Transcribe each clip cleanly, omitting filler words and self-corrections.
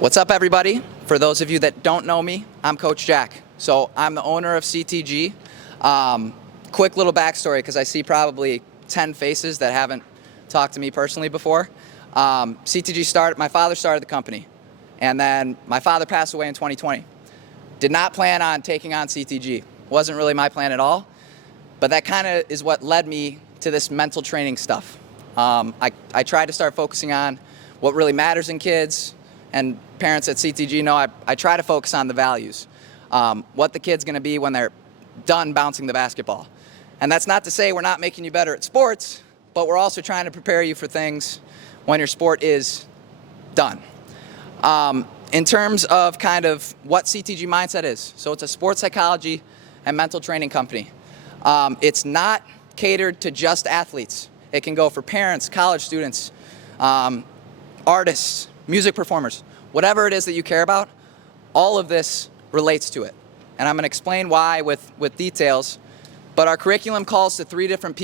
What's up, everybody? For those of you that don't know me, I'm Coach Jack. So I'm the owner of CTG. Quick little backstory, because I see probably 10 faces that haven't talked to me personally before. CTG started, my father started the company, and then my father passed away in 2020. Did not plan on taking on CTG. Wasn't really my plan at all, but that kind of is what led me to this mental training stuff. I tried to start focusing on what really matters in kids, and parents at CTG know I try to focus on the values. What the kid's gonna be when they're done bouncing the basketball. And that's not to say we're not making you better at sports, but we're also trying to prepare you for things when your sport is done. In terms of kind of what CTG Mindset is, so it's a sports psychology and mental training company. It's not catered to just athletes. It can go for parents, college students, artists, music performers, whatever it is that you care about, all of this relates to it. And I'm gonna explain why with details, but our curriculum calls to three different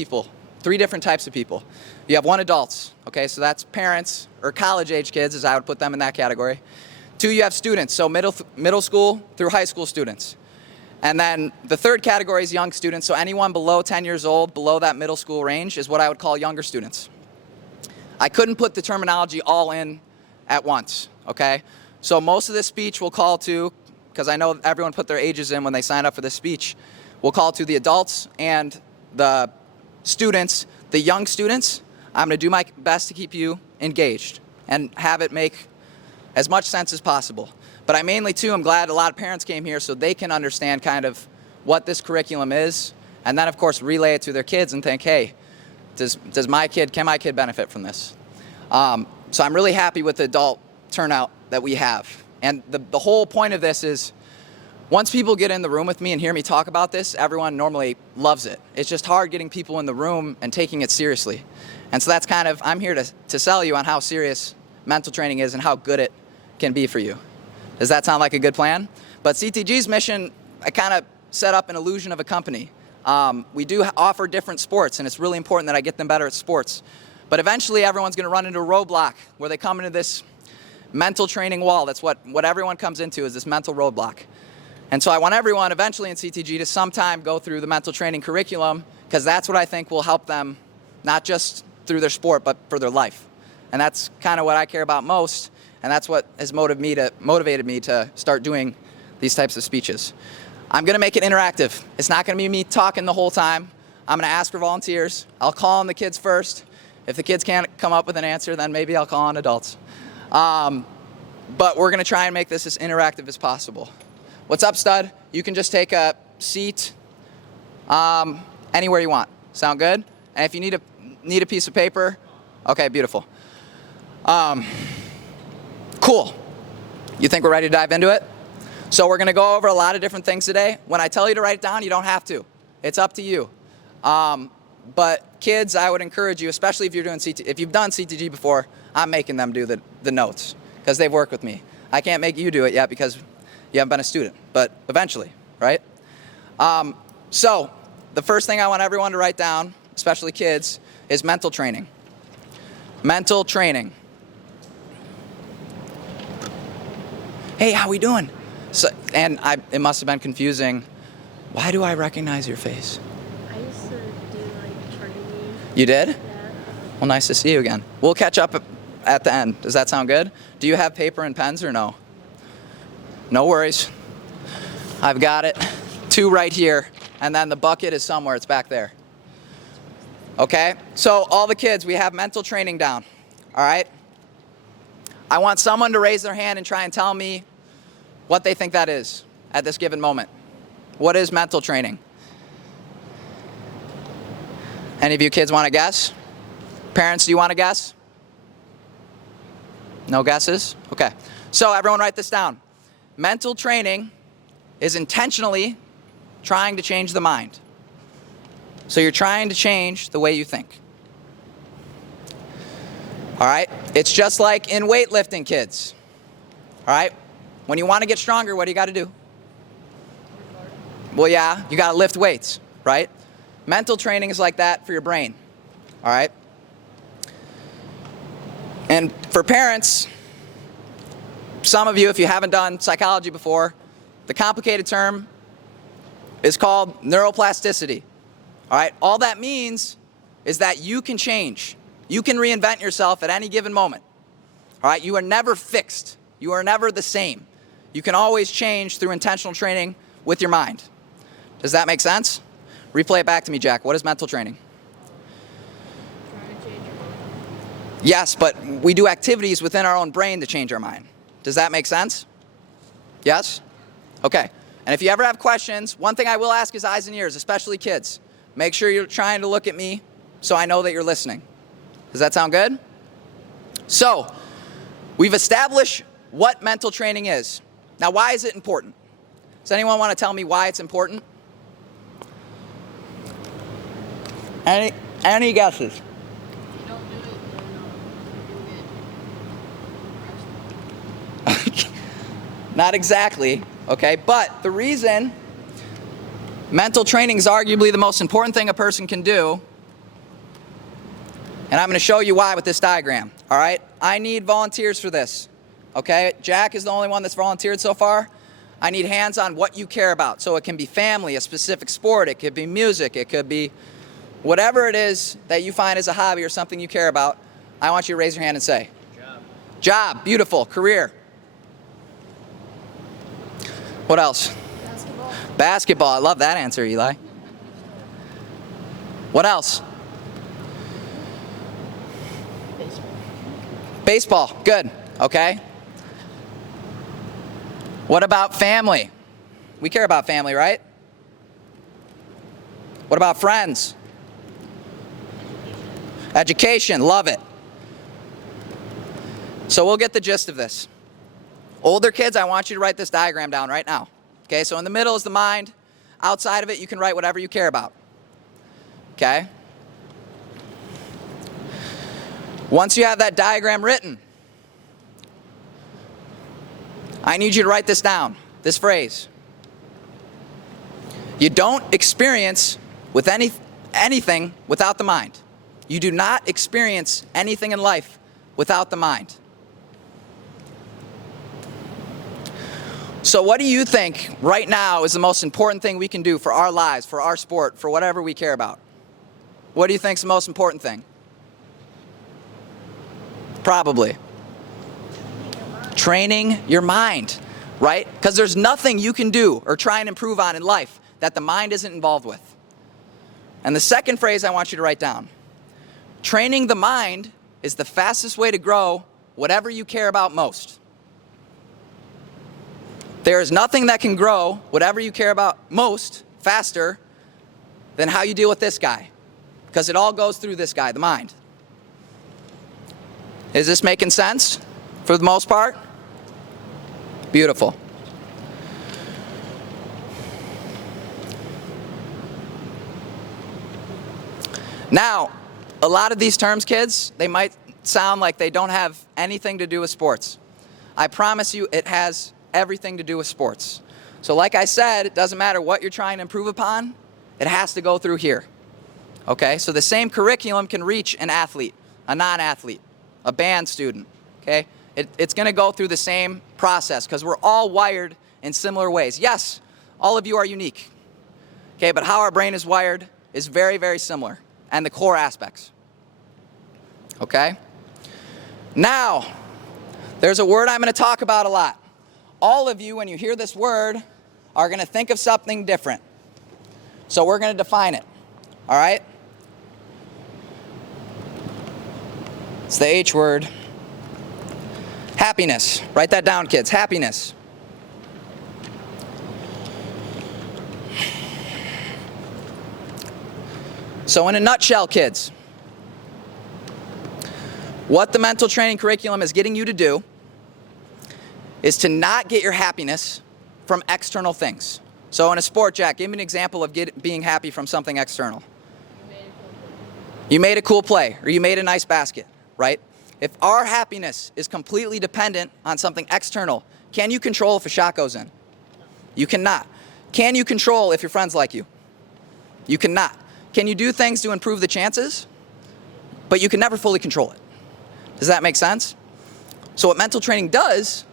types of people. You have one, adults, okay, so that's parents or college age kids, as I would put them in that category. Two, you have students, so middle school through high school students. And then the third category is young students, so anyone below 10 years old, below that middle school range, is what I would call younger students. I couldn't put the terminology all in at once, okay? So most of this speech will call to, because I know everyone put their ages in when they signed up for this speech, we'll call to the adults and the students. The young students, I'm gonna do my best to keep you engaged and have it make as much sense as possible. But I mainly too, I'm glad a lot of parents came here so they can understand kind of what this curriculum is, and then of course relay it to their kids and think, hey, can my kid benefit from this? So I'm really happy with the adult turnout that we have. And the whole point of this is, once people get in the room with me and hear me talk about this, everyone normally loves it. It's just hard getting people in the room and taking it seriously. And so that's kind of, I'm here to sell you on how serious mental training is and how good it can be for you. Does that sound like a good plan? But CTG's mission, I kind of set up an illusion of a company. We do offer different sports, and it's really important that I get them better at sports. But eventually everyone's gonna run into a roadblock where they come into this mental training wall. That's what everyone comes into, is this mental roadblock. And so I want everyone eventually in CTG to sometime go through the mental training curriculum, because that's what I think will help them, not just through their sport, but for their life. And that's kind of what I care about most, and that's what has motivated me to start doing these types of speeches. I'm gonna make it interactive. It's not gonna be me talking the whole time. I'm gonna ask for volunteers. I'll call on the kids first. If the kids can't come up with an answer, then maybe I'll call on adults. But we're gonna try and make this as interactive as possible. What's up, stud? You can just take a seat anywhere you want. Sound good? And if you need a piece of paper, okay, beautiful. Cool. You think we're ready to dive into it? So we're gonna go over a lot of different things today. When I tell you to write it down, you don't have to. It's up to you. But kids, I would encourage you, especially if you're doing if you've done CTG before, I'm making them do the notes, because they've worked with me. I can't make you do it yet because you haven't been a student, but eventually, right? So the first thing I want everyone to write down, especially kids, is mental training. Mental training. Hey, how we doing? So, and it must have been confusing. Why do I recognize your face? I used to do like training. You did? Yeah. Well, nice to see you again. We'll catch up at the end. Does that sound good? Do you have paper and pens or no? No worries. I've got it. 2 right here, and then the bucket is somewhere. It's back there. Okay? So all the kids, we have mental training down. All right? I want someone to raise their hand and try and tell me what they think that is at this given moment. What is mental training? Any of you kids want to guess? Parents, do you want to guess? No guesses? Okay. So everyone write this down. Mental training is intentionally trying to change the mind. So you're trying to change the way you think. All right? It's just like in weightlifting, kids. All right? When you want to get stronger, what do you got to do? Well, yeah, you got to lift weights, right? Mental training is like that for your brain. All right? And for parents, some of you, if you haven't done psychology before, the complicated term is called neuroplasticity. All right? All that means is that you can change. You can reinvent yourself at any given moment. All right? You are never fixed. You are never the same. You can always change through intentional training with your mind. Does that make sense? Replay it back to me, Jack. What is mental training? Trying to change your mind. Yes, but we do activities within our own brain to change our mind. Does that make sense? Yes? Okay. And if you ever have questions, one thing I will ask is eyes and ears, especially kids. Make sure you're trying to look at me so I know that you're listening. Does that sound good? So, we've established what mental training is. Now, why is it important? Does anyone want to tell me why it's important? Any guesses? If you don't do it, then you'll get arrested. Not exactly, okay? But the reason mental training is arguably the most important thing a person can do, and I'm going to show you why with this diagram, all right? I need volunteers for this, okay? Jack is the only one that's volunteered so far. I need hands on what you care about. So it can be family, a specific sport, it could be music, it could be whatever it is that you find as a hobby or something you care about. I want you to raise your hand and say. Job. Job, beautiful. Career. What else? Basketball. Basketball. I love that answer, Eli. What else? Baseball. Baseball. Good. Okay. What about family? We care about family, right? What about friends? Education. Love it. So we'll get the gist of this. Older kids, I want you to write this diagram down right now. Okay, so in the middle is the mind. Outside of it, you can write whatever you care about. Okay? Once you have that diagram written, I need you to write this down, this phrase. You don't experience with anything without the mind. You do not experience anything in life without the mind. So what do you think right now is the most important thing we can do for our lives, for our sport, for whatever we care about? What do you think is the most important thing? Probably. Training your mind, right? Because there's nothing you can do or try and improve on in life that the mind isn't involved with. And the second phrase I want you to write down. Training the mind is the fastest way to grow whatever you care about most. There is nothing that can grow whatever you care about most faster than how you deal with this guy. Because it all goes through this guy, the mind. Is this making sense for the most part? Beautiful. Now, a lot of these terms, kids, they might sound like they don't have anything to do with sports. I promise you it has everything to do with sports. So like I said, it doesn't matter what you're trying to improve upon, it has to go through here. Okay, so the same curriculum can reach an athlete, a non-athlete, a band student, okay? It's gonna go through the same process because we're all wired in similar ways. Yes, all of you are unique, okay, but how our brain is wired is very, very similar, and the core aspects, okay? Now, there's a word I'm gonna talk about a lot. All of you, when you hear this word, are gonna think of something different. So we're gonna define it, all right? It's the H word. Happiness. Write that down, kids. Happiness. So in a nutshell, kids, what the mental training curriculum is getting you to do is to not get your happiness from external things. So in a sport, Jack, give me an example of being happy from something external. You made a cool play, or you made a nice basket, right? If our happiness is completely dependent on something external, can you control if a shot goes in? You cannot. Can you control if your friends like you? You cannot. Can you do things to improve the chances? But you can never fully control it. Does that make sense? So what mental training does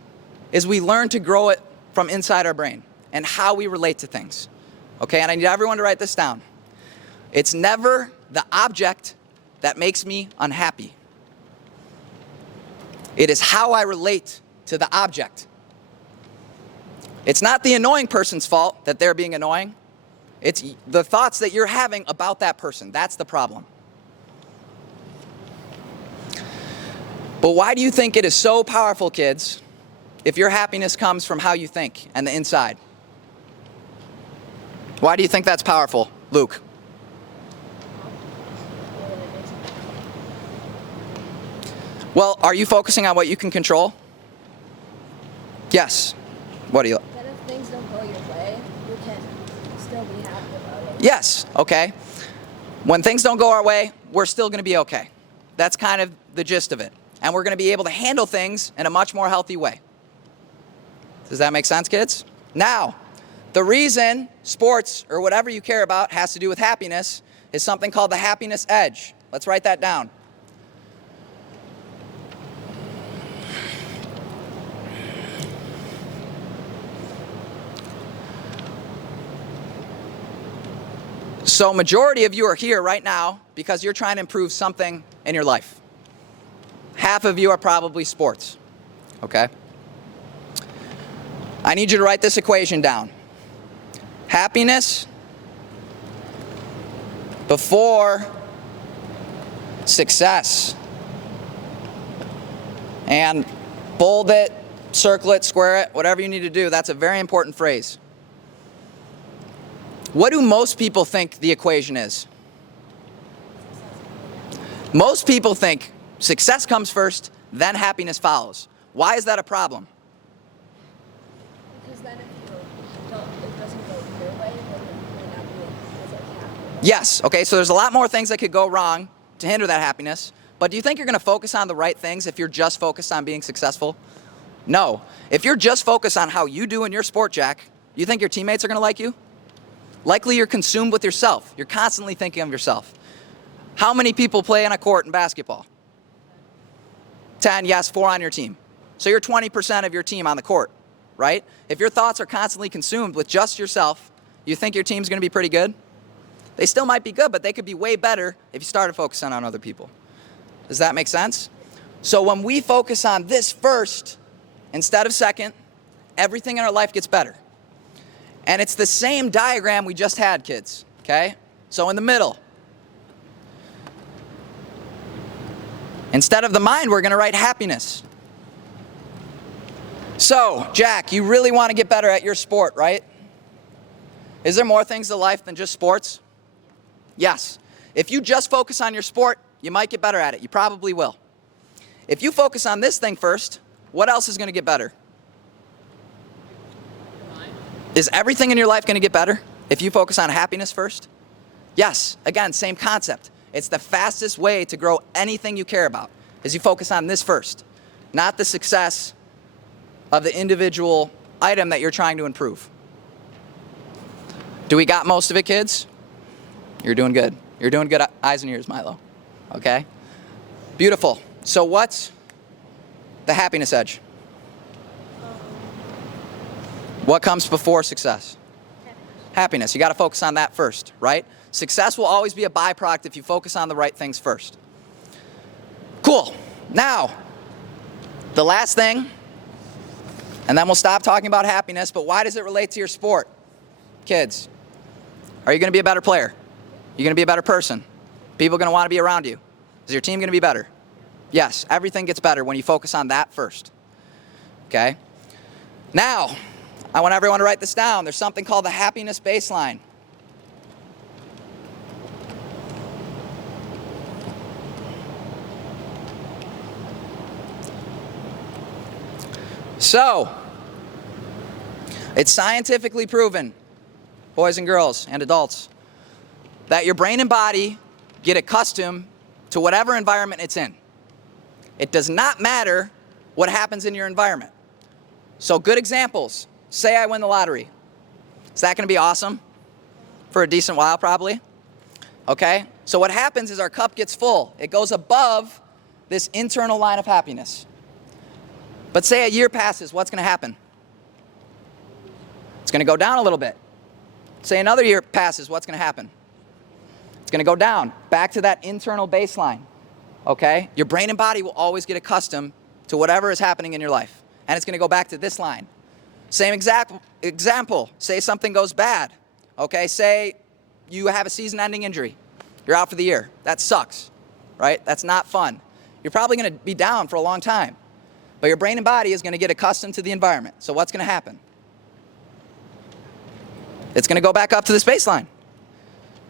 is we learn to grow it from inside our brain and how we relate to things. Okay, and I need everyone to write this down. It's never the object that makes me unhappy. It is how I relate to the object. It's not the annoying person's fault that they're being annoying. It's the thoughts that you're having about that person. That's the problem. But why do you think it is so powerful, kids, if your happiness comes from how you think and the inside? Why do you think that's powerful, Luke? Well, are you focusing on what you can control? Yes. What do you? That if things don't go your way, you can still be happy about it. Yes. Okay. When things don't go our way, we're still going to be okay. That's kind of the gist of it. And we're going to be able to handle things in a much more healthy way. Does that make sense, kids? Now, the reason sports or whatever you care about has to do with happiness is something called the happiness edge. Let's write that down. So majority of you are here right now because you're trying to improve something in your life. Half of you are probably sports, okay? I need you to write this equation down. Happiness before success. And bold it, circle it, square it, whatever you need to do. That's a very important phrase. What do most people think the equation is? Most people think success comes first, then happiness follows. Why is that a problem? Because then if it doesn't go your way, then you may not be as happy. Yes, okay, so there's a lot more things that could go wrong to hinder that happiness, but do you think you're going to focus on the right things if you're just focused on being successful? No. If you're just focused on how you do in your sport, Jack, you think your teammates are going to like you? Likely you're consumed with yourself. You're constantly thinking of yourself. How many people play on a court in basketball? 10, yes, 4 on your team. So you're 20% of your team on the court, right? If your thoughts are constantly consumed with just yourself, you think your team's going to be pretty good? They still might be good, but they could be way better if you started focusing on other people. Does that make sense? So when we focus on this first instead of second, everything in our life gets better. And it's the same diagram we just had, kids, okay? So in the middle, instead of the mind, we're going to write happiness. So, Jack, you really want to get better at your sport, right? Is there more things to life than just sports? Yes. If you just focus on your sport, you might get better at it. You probably will. If you focus on this thing first, what else is going to get better? Is everything in your life going to get better if you focus on happiness first? Yes. Again, same concept. It's the fastest way to grow anything you care about, is you focus on this first, not the success of the individual item that you're trying to improve. Do we got most of it, kids? You're doing good. You're doing good, eyes and ears, Milo. Okay? Beautiful. So what's the happiness edge? What comes before success? Happiness. You got to focus on that first, right? Success will always be a byproduct if you focus on the right things first. Cool. Now, the last thing, and then we'll stop talking about happiness, but why does it relate to your sport? Kids, are you going to be a better player? You're going to be a better person? People are going to want to be around you? Is your team going to be better? Yes, everything gets better when you focus on that first. Okay? Now, I want everyone to write this down. There's something called the happiness baseline. So, it's scientifically proven, boys and girls and adults, that your brain and body get accustomed to whatever environment it's in. It does not matter what happens in your environment. So good examples. Say I win the lottery. Is that going to be awesome? For a decent while, probably. Okay? So what happens is our cup gets full. It goes above this internal line of happiness. But say a year passes, what's going to happen? It's going to go down a little bit. Say another year passes, what's going to happen? It's going to go down, back to that internal baseline, okay? Your brain and body will always get accustomed to whatever is happening in your life, and it's going to go back to this line. Same exact example, say something goes bad, okay? Say you have a season-ending injury. You're out for the year. That sucks, right? That's not fun. You're probably going to be down for a long time, but your brain and body is going to get accustomed to the environment. So what's going to happen? It's going to go back up to this baseline.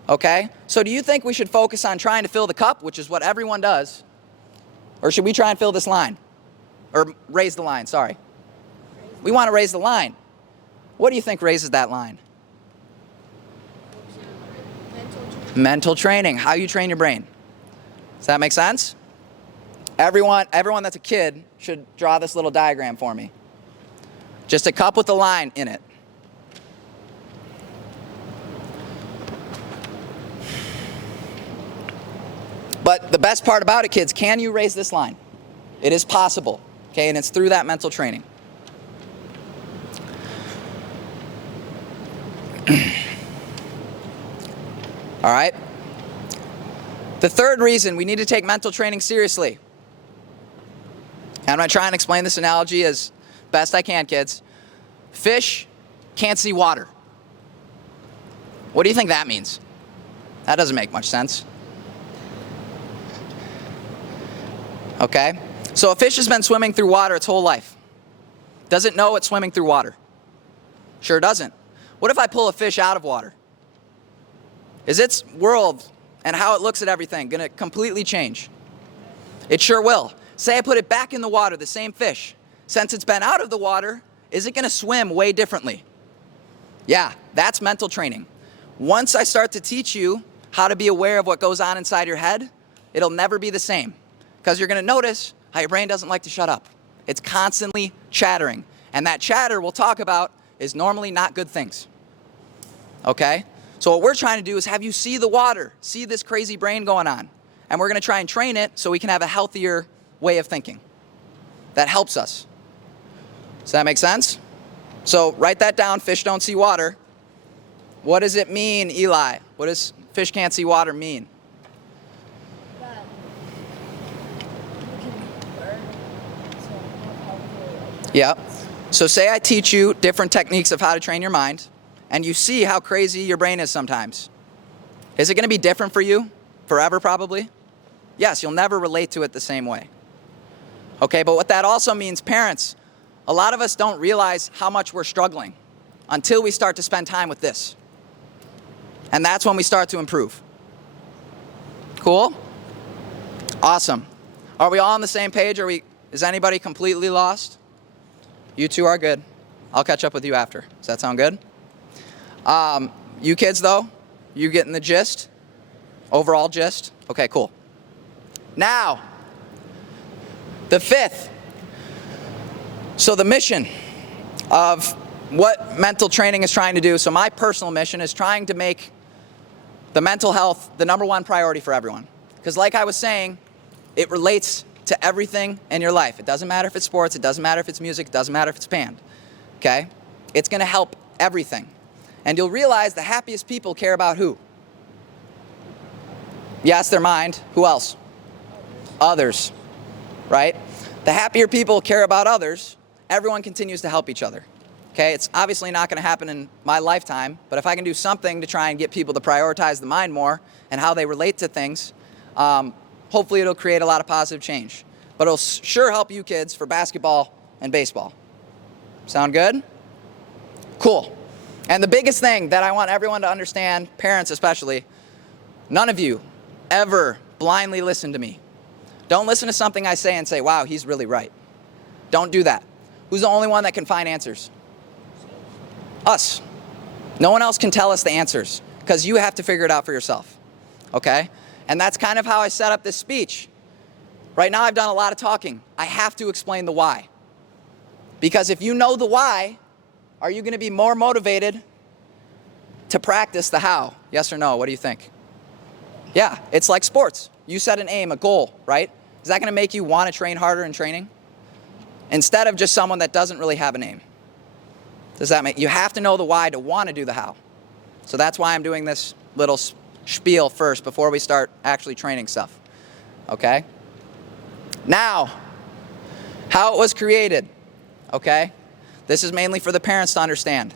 Okay? So do you think we should focus on trying to fill the cup, which is what everyone does, or should we try and fill this line? Or raise the line, sorry. We want to raise the line. What do you think raises that line? Mental training. How you train your brain. Does that make sense? Everyone that's a kid should draw this little diagram for me. Just a cup with a line in it. But the best part about it, kids, can you raise this line? It is possible, okay? And it's through that mental training. All right? The third reason we need to take mental training seriously, and I'm going to try and explain this analogy as best I can, kids. Fish can't see water. What do you think that means? That doesn't make much sense. Okay? So a fish has been swimming through water its whole life. Does it know it's swimming through water? Sure doesn't. What if I pull a fish out of water? Is its world and how it looks at everything going to completely change? It sure will. Say I put it back in the water, the same fish. Since it's been out of the water, is it going to swim way differently? Yeah, that's mental training. Once I start to teach you how to be aware of what goes on inside your head, it'll never be the same. Because you're going to notice how your brain doesn't like to shut up. It's constantly chattering. And that chatter we'll talk about is normally not good things. Okay? So what we're trying to do is have you see the water, see this crazy brain going on. And we're going to try and train it so we can have a healthier way of thinking. That helps us. Does that make sense? So write that down, fish don't see water. What does it mean, Eli? What does fish can't see water mean? That you can learn so how to Yeah. So say I teach you different techniques of how to train your mind, and you see how crazy your brain is sometimes. Is it going to be different for you? Forever, probably? Yes, you'll never relate to it the same way. Okay, but what that also means, parents, a lot of us don't realize how much we're struggling until we start to spend time with this. And that's when we start to improve. Cool? Awesome. Are we all on the same page? Is anybody completely lost? You two are good. I'll catch up with you after. Does that sound good? You kids, though, you getting the gist? Overall gist? Okay, cool. Now, the fifth. So the mission of what mental training is trying to do, so my personal mission is trying to make the mental health the #1 priority for everyone. Because like I was saying, it relates to everything in your life. It doesn't matter if it's sports, it doesn't matter if it's music, it doesn't matter if it's band. Okay? It's going to help everything. And you'll realize the happiest people care about who? Yes, their mind. Who else? Others. Right? The happier people care about others, everyone continues to help each other. Okay? It's obviously not going to happen in my lifetime, but if I can do something to try and get people to prioritize the mind more and how they relate to things, hopefully it'll create a lot of positive change. But it'll sure help you kids for basketball and baseball. Sound good? Cool. And the biggest thing that I want everyone to understand, parents especially, none of you ever blindly listen to me. Don't listen to something I say and say, wow, he's really right. Don't do that. Who's the only one that can find answers? Us. No one else can tell us the answers because you have to figure it out for yourself. Okay? And that's kind of how I set up this speech. Right now I've done a lot of talking. I have to explain the why. Because if you know the why, are you going to be more motivated to practice the how? Yes or no? What do you think? Yeah, it's like sports. You set an aim, a goal, right? Is that going to make you want to train harder in training? instead of just someone that doesn't really have a name. Does that make, you have to know the why to want to do the how. So that's why I'm doing this little spiel first before we start actually training stuff. Okay? Now, how it was created. Okay? This is mainly for the parents to understand.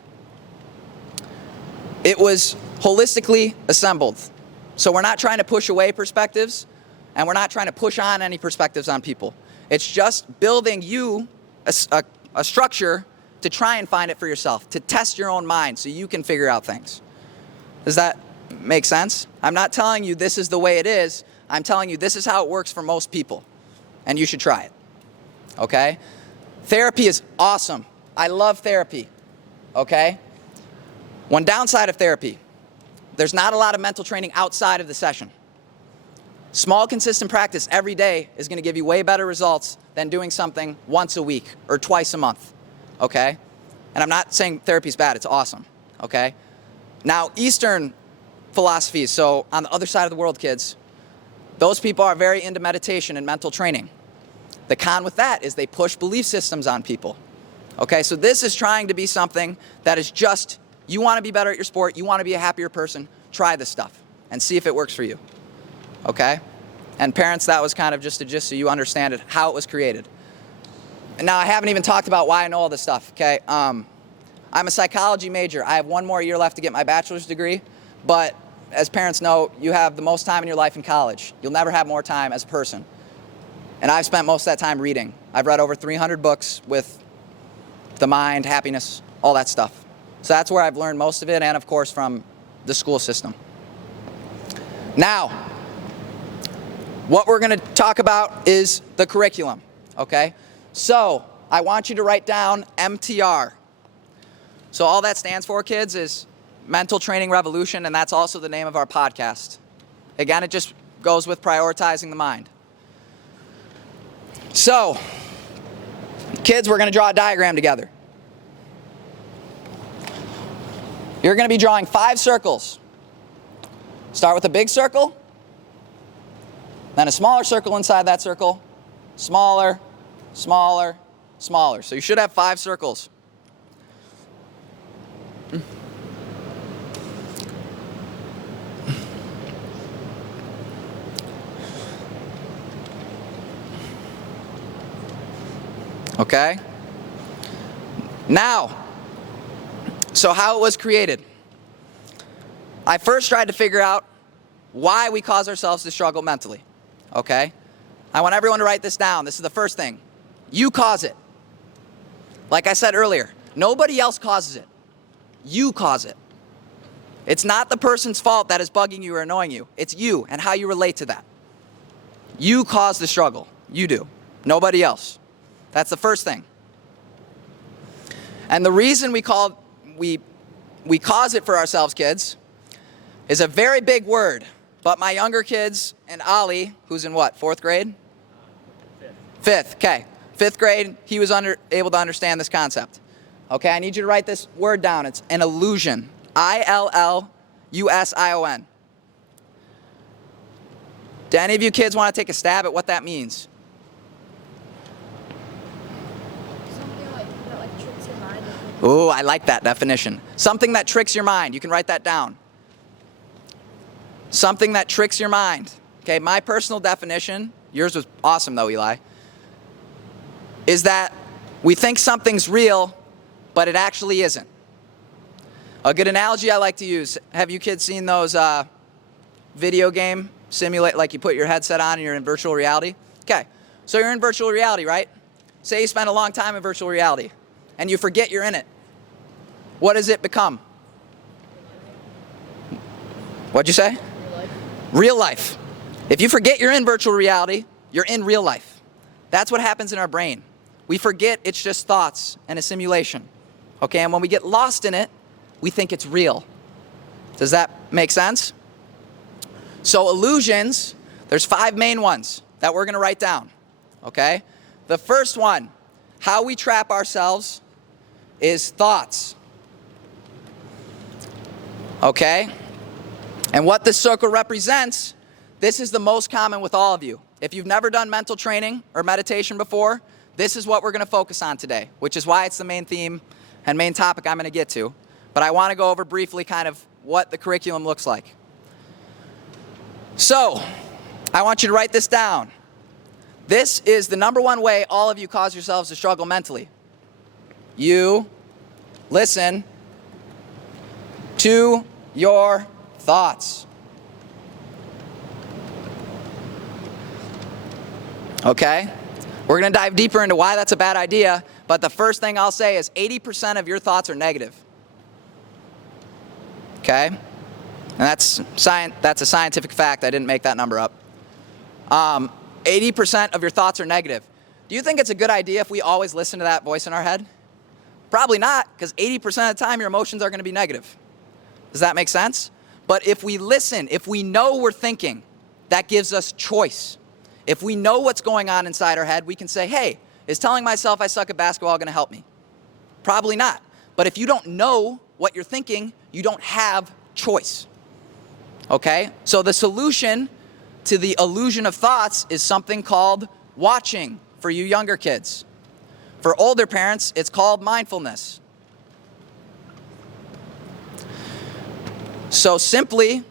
It was holistically assembled. So we're not trying to push away perspectives, and we're not trying to push on any perspectives on people. It's just building you a structure to try and find it for yourself, to test your own mind so you can figure out things. Does that make sense? I'm not telling you this is the way it is. I'm telling you this is how it works for most people, and you should try it. Okay? Therapy is awesome. I love therapy. Okay? One downside of therapy, there's not a lot of mental training outside of the session. Small, consistent practice every day is going to give you way better results than doing something once a week or twice a month. Okay? And I'm not saying therapy's bad, it's awesome. Okay? Now, Eastern philosophies, so on the other side of the world, kids, those people are very into meditation and mental training. The con with that is they push belief systems on people. Okay, so this is trying to be something that is just, you want to be better at your sport, you want to be a happier person, try this stuff and see if it works for you. Okay? And parents, that was kind of just a gist so you understand it, how it was created. And now I haven't even talked about why I know all this stuff, okay? I'm a psychology major. I have one more year left to get my bachelor's degree, but as parents know, you have the most time in your life in college. You'll never have more time as a person. And I've spent most of that time reading. I've read over 300 books with the mind, happiness, all that stuff. So that's where I've learned most of it, and of course from the school system. Now, what we're going to talk about is the curriculum, okay? So I want you to write down MTR. So all that stands for, kids, is Mental Training Revolution, and that's also the name of our podcast. Again, it just goes with prioritizing the mind. So, kids, we're going to draw a diagram together. You're going to be drawing 5 circles. Start with a big circle, then a smaller circle inside that circle, smaller, smaller, smaller. So you should have 5 circles. Okay? Now, so how it was created. I first tried to figure out why we cause ourselves to struggle mentally. Okay? I want everyone to write this down. This is the first thing. You cause it. Like I said earlier, nobody else causes it. You cause it. It's not the person's fault that is bugging you or annoying you. It's you and how you relate to that. You cause the struggle. You do. Nobody else. That's the first thing. And the reason we cause it for ourselves, kids, is a very big word. But my younger kids and Ollie, who's in what, 4th grade? 5th, okay. 5th grade, he was able to understand this concept. Okay, I need you to write this word down. It's an illusion. I-L-L-U-S-I-O-N. Do any of you kids want to take a stab at what that means? Ooh, I like that definition. Something that tricks your mind. You can write that down. Something that tricks your mind. Okay, my personal definition, yours was awesome though, Eli, is that we think something's real, but it actually isn't. A good analogy I like to use, have you kids seen those video game simulate, like you put your headset on and you're in virtual reality? Okay, so you're in virtual reality, right? Say you spend a long time in virtual reality and you forget you're in it. What does it become? What'd you say? Real life. Real life. If you forget you're in virtual reality, you're in real life. That's what happens in our brain. We forget it's just thoughts and a simulation. Okay, and when we get lost in it, we think it's real. Does that make sense? So illusions, there's 5 main ones that we're going to write down. Okay? The first one, how we trap ourselves, is thoughts. Okay? And what this circle represents, this is the most common with all of you. If you've never done mental training or meditation before, this is what we're going to focus on today, which is why it's the main theme and main topic I'm going to get to. But I want to go over briefly kind of what the curriculum looks like. So, I want you to write this down. This is the number one way all of you cause yourselves to struggle mentally. You listen to your thoughts. Okay? We're going to dive deeper into why that's a bad idea, but the first thing I'll say is 80% of your thoughts are negative. Okay? And that's a scientific fact. I didn't make that number up. 80% of your thoughts are negative. Do you think it's a good idea if we always listen to that voice in our head? Probably not, because 80% of the time your emotions are going to be negative. Does that make sense? But if we listen, if we know we're thinking, that gives us choice. If we know what's going on inside our head, we can say, hey, is telling myself I suck at basketball going to help me? Probably not. But if you don't know what you're thinking, you don't have choice. Okay? So the solution to the illusion of thoughts is something called watching for you younger kids. For older parents, it's called mindfulness. So simply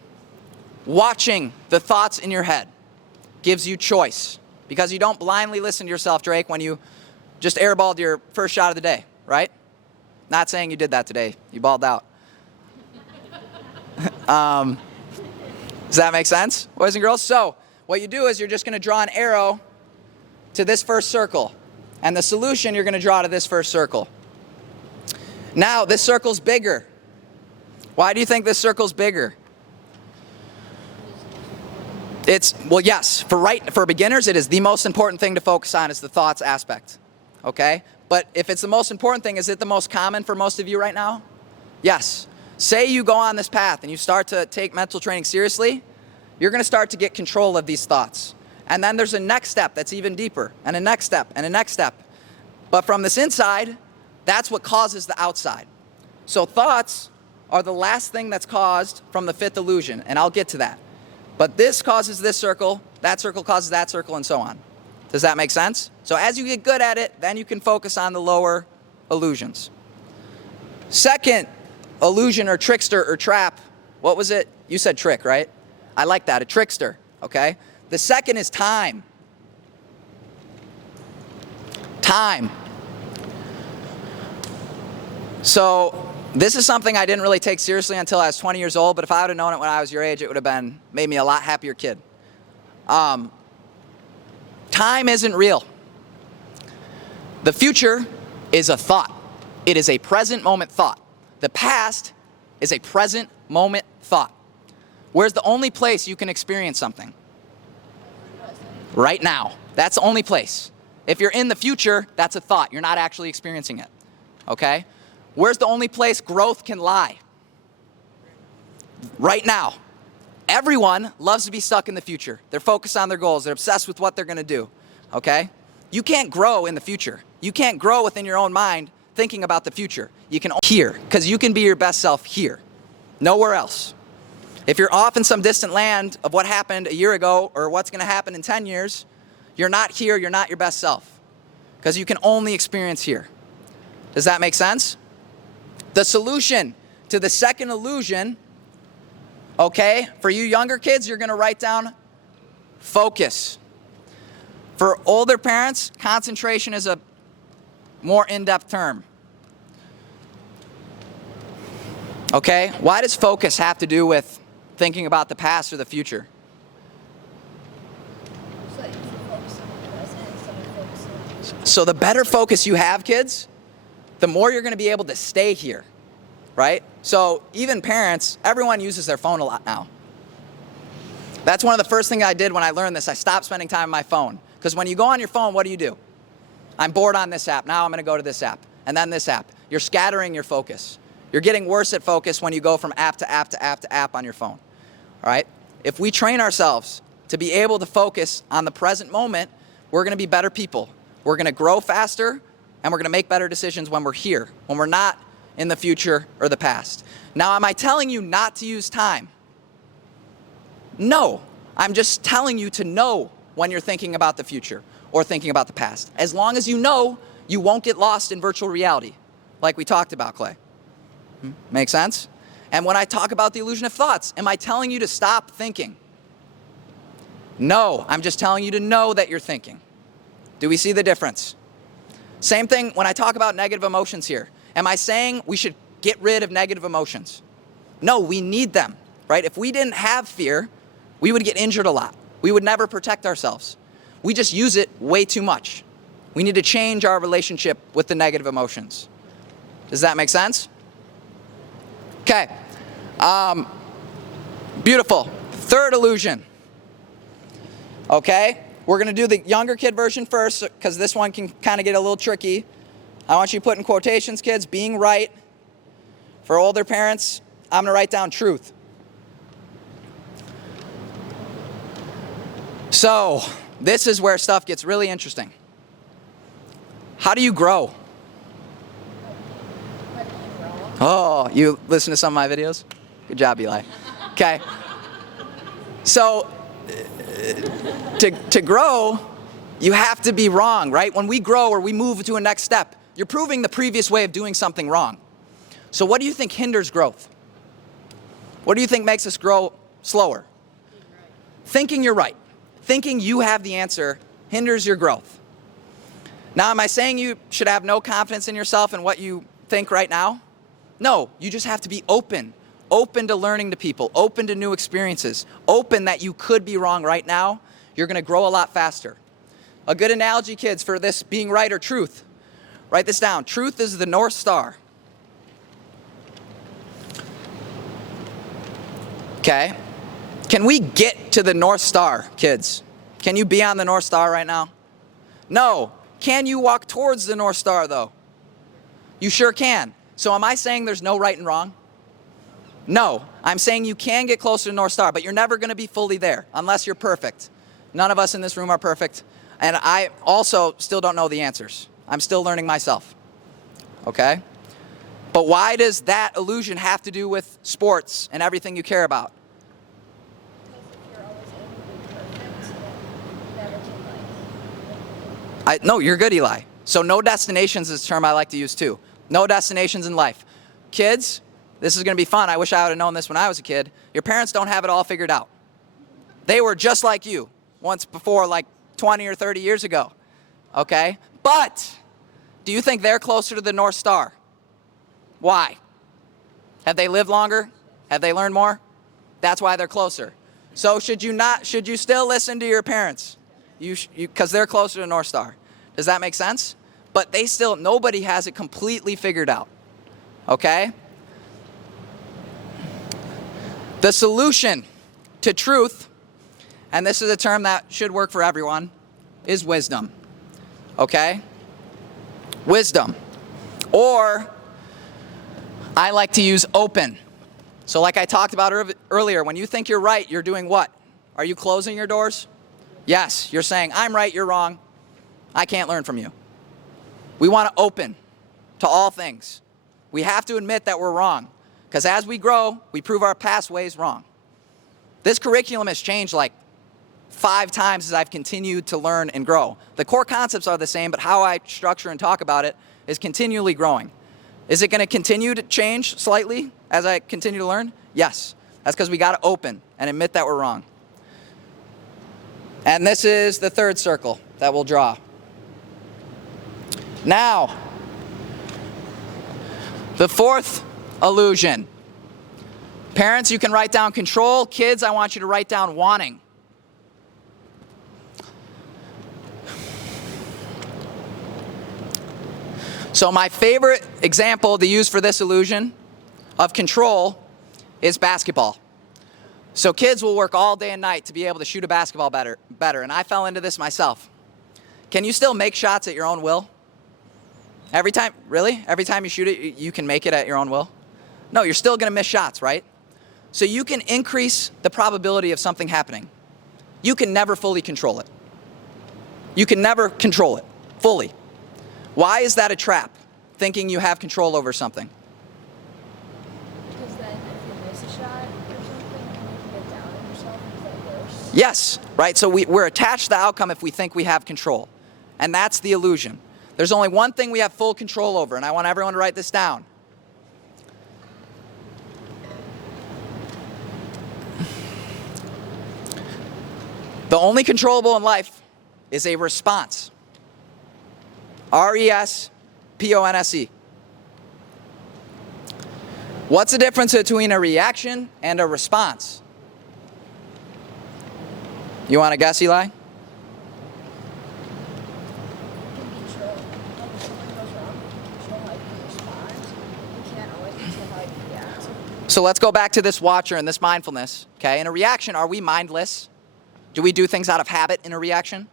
watching the thoughts in your head gives you choice, because you don't blindly listen to yourself, Drake, when you just airballed your first shot of the day, right? Not saying you did that today. You balled out. Does that make sense, boys and girls? So what you do is you're just going to draw an arrow to this first circle, and the solution you're going to draw to this first circle. Now, this circle's bigger. Why do you think this circle's bigger? Well, yes, for beginners, it is the most important thing to focus on is the thoughts aspect, okay? But if it's the most important thing, is it the most common for most of you right now? Yes. Say you go on this path and you start to take mental training seriously, you're going to start to get control of these thoughts. And then there's a next step that's even deeper, and a next step, and a next step. But from this inside, that's what causes the outside. So thoughts are the last thing that's caused from the fifth illusion, and I'll get to that. But this causes this circle, that circle causes that circle, and so on. Does that make sense? So as you get good at it, then you can focus on the lower illusions. Second illusion or trickster or trap, what was it? You said trick, right? I like that, a trickster, okay? The second is time. Time. So this is something I didn't really take seriously until I was 20 years old, but if I would have known it when I was your age, it would have made me a lot happier kid. Time isn't real. The future is a thought. It is a present moment thought. The past is a present moment thought. Where's the only place you can experience something? Right now. That's the only place. If you're in the future, that's a thought. You're not actually experiencing it. Okay? Where's the only place growth can lie? Right now. Everyone loves to be stuck in the future. They're focused on their goals. They're obsessed with what they're going to do. Okay? You can't grow in the future. You can't grow within your own mind thinking about the future. You can here, because you can be your best self here. Nowhere else. If you're off in some distant land of what happened a year ago or what's going to happen in 10 years, you're not here, you're not your best self. Because you can only experience here. Does that make sense? The solution to the second illusion, okay, for you younger kids, you're going to write down focus. For older parents, concentration is a more in-depth term. Okay, why does focus have to do with thinking about the past or the future? So you can focus on the present instead of focusing on the future. So the better focus you have, kids, the more you're going to be able to stay here, right? So even parents, everyone uses their phone a lot now. That's one of the first things I did when I learned this. I stopped spending time on my phone. Because when you go on your phone, what do? I'm bored on this app. Now I'm going to go to this app. And then this app. You're scattering your focus. You're getting worse at focus when you go from app to app to app to app on your phone. All right? If we train ourselves to be able to focus on the present moment, we're going to be better people. We're going to grow faster, and we're going to make better decisions when we're here, when we're not in the future or the past. Now, am I telling you not to use time? No. I'm just telling you to know when you're thinking about the future or thinking about the past. As long as you know, you won't get lost in virtual reality, like we talked about, Clay. Make sense? And when I talk about the illusion of thoughts, am I telling you to stop thinking? No, I'm just telling you to know that you're thinking. Do we see the difference? Same thing when I talk about negative emotions here. Am I saying we should get rid of negative emotions? No, we need them, right? If we didn't have fear, we would get injured a lot. We would never protect ourselves. We just use it way too much. We need to change our relationship with the negative emotions. Does that make sense? Okay. Beautiful. Third illusion. Okay. We're going to do the younger kid version first because this one can kind of get a little tricky. I want you to put in quotations, kids, being right. For older parents, I'm going to write down truth. So, this is where stuff gets really interesting. How do you grow? Oh, you listen to some of my videos? Good job, Eli. Okay. So, to grow, you have to be wrong, right? When we grow or we move to a next step, you're proving the previous way of doing something wrong. So what do you think hinders growth? What do you think makes us grow slower? Thinking you're right. Thinking you have the answer hinders your growth. Now, am I saying you should have no confidence in yourself and what you think right now? No, you just have to be open. Open to learning to people, open to new experiences, open that you could be wrong right now. You're going to grow a lot faster. A good analogy, kids, for this being right or truth. Write this down. Truth is the North Star. Okay. Can we get to the North Star, kids? Can you be on the North Star right now? No. Can you walk towards the North Star, though? You sure can. So am I saying there's no right and wrong? No. I'm saying you can get closer to North Star, but you're never going to be fully there unless you're perfect. None of us in this room are perfect. And I also still don't know the answers. I'm still learning myself. Okay? But why does that illusion have to do with sports and everything you care about? No, you're good, Eli. So no destinations is a term I like to use too. No destinations in life. Kids, this is going to be fun. I wish I would have known this when I was a kid. Your parents don't have it all figured out. They were just like you once before, like 20 or 30 years ago. Okay? But do you think they're closer to the North Star? Why? Have they lived longer? Have they learned more? That's why they're closer. So should you still listen to your parents? Because they're closer to North Star. Does that make sense? But nobody has it completely figured out. Okay? The solution to truth, and this is a term that should work for everyone, is wisdom. Okay? Wisdom. Or I like to use open. So like I talked about earlier, when you think you're right, you're doing what? Are you closing your doors? Yes, you're saying, I'm right, you're wrong. I can't learn from you. We want to open to all things. We have to admit that we're wrong. Because as we grow, we prove our past ways wrong. This curriculum has changed like 5 times as I've continued to learn and grow. The core concepts are the same, but how I structure and talk about it is continually growing. Is it going to continue to change slightly as I continue to learn? Yes. That's because we got to open and admit that we're wrong. And this is the third circle that we'll draw. Now, the fourth illusion. Parents, you can write down control. Kids, I want you to write down wanting. So my favorite example to use for this illusion of control is basketball. So kids will work all day and night to be able to shoot a basketball better, and I fell into this myself. Can you still make shots at your own will? Every time you shoot it, you can make it at your own will? No, you're still going to miss shots, right? So you can increase the probability of something happening. You can never fully control it. You can never control it fully. Why is that a trap, thinking you have control over something? Because then if you miss a shot or something, then you can get down on yourself and get worse. Yes, right? So we're attached to the outcome if we think we have control. And that's the illusion. There's only one thing we have full control over, and I want everyone to write this down. The only controllable in life is a response. R-E-S-P-O-N-S-E. What's the difference between a reaction and a response? You want to guess, Eli? So let's go back to this watcher and this mindfulness. Okay, in a reaction, are we mindless? Do we do things out of habit in a reaction?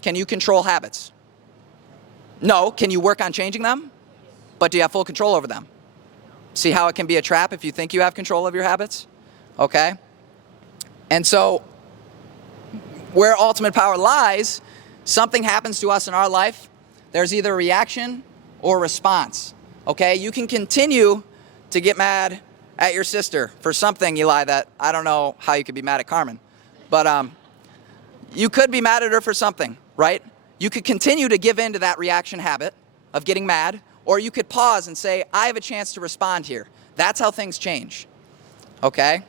Can you control habits? No. Can you work on changing them? But do you have full control over them? See how it can be a trap if you think you have control of your habits? Okay? And so, where ultimate power lies, something happens to us in our life, there's either a reaction or response. Okay? You can continue to get mad at your sister for something, Eli, that I don't know how you could be mad at Carmen. But you could be mad at her for something, right? You could continue to give in to that reaction habit of getting mad, or you could pause and say, I have a chance to respond here. That's how things change, okay?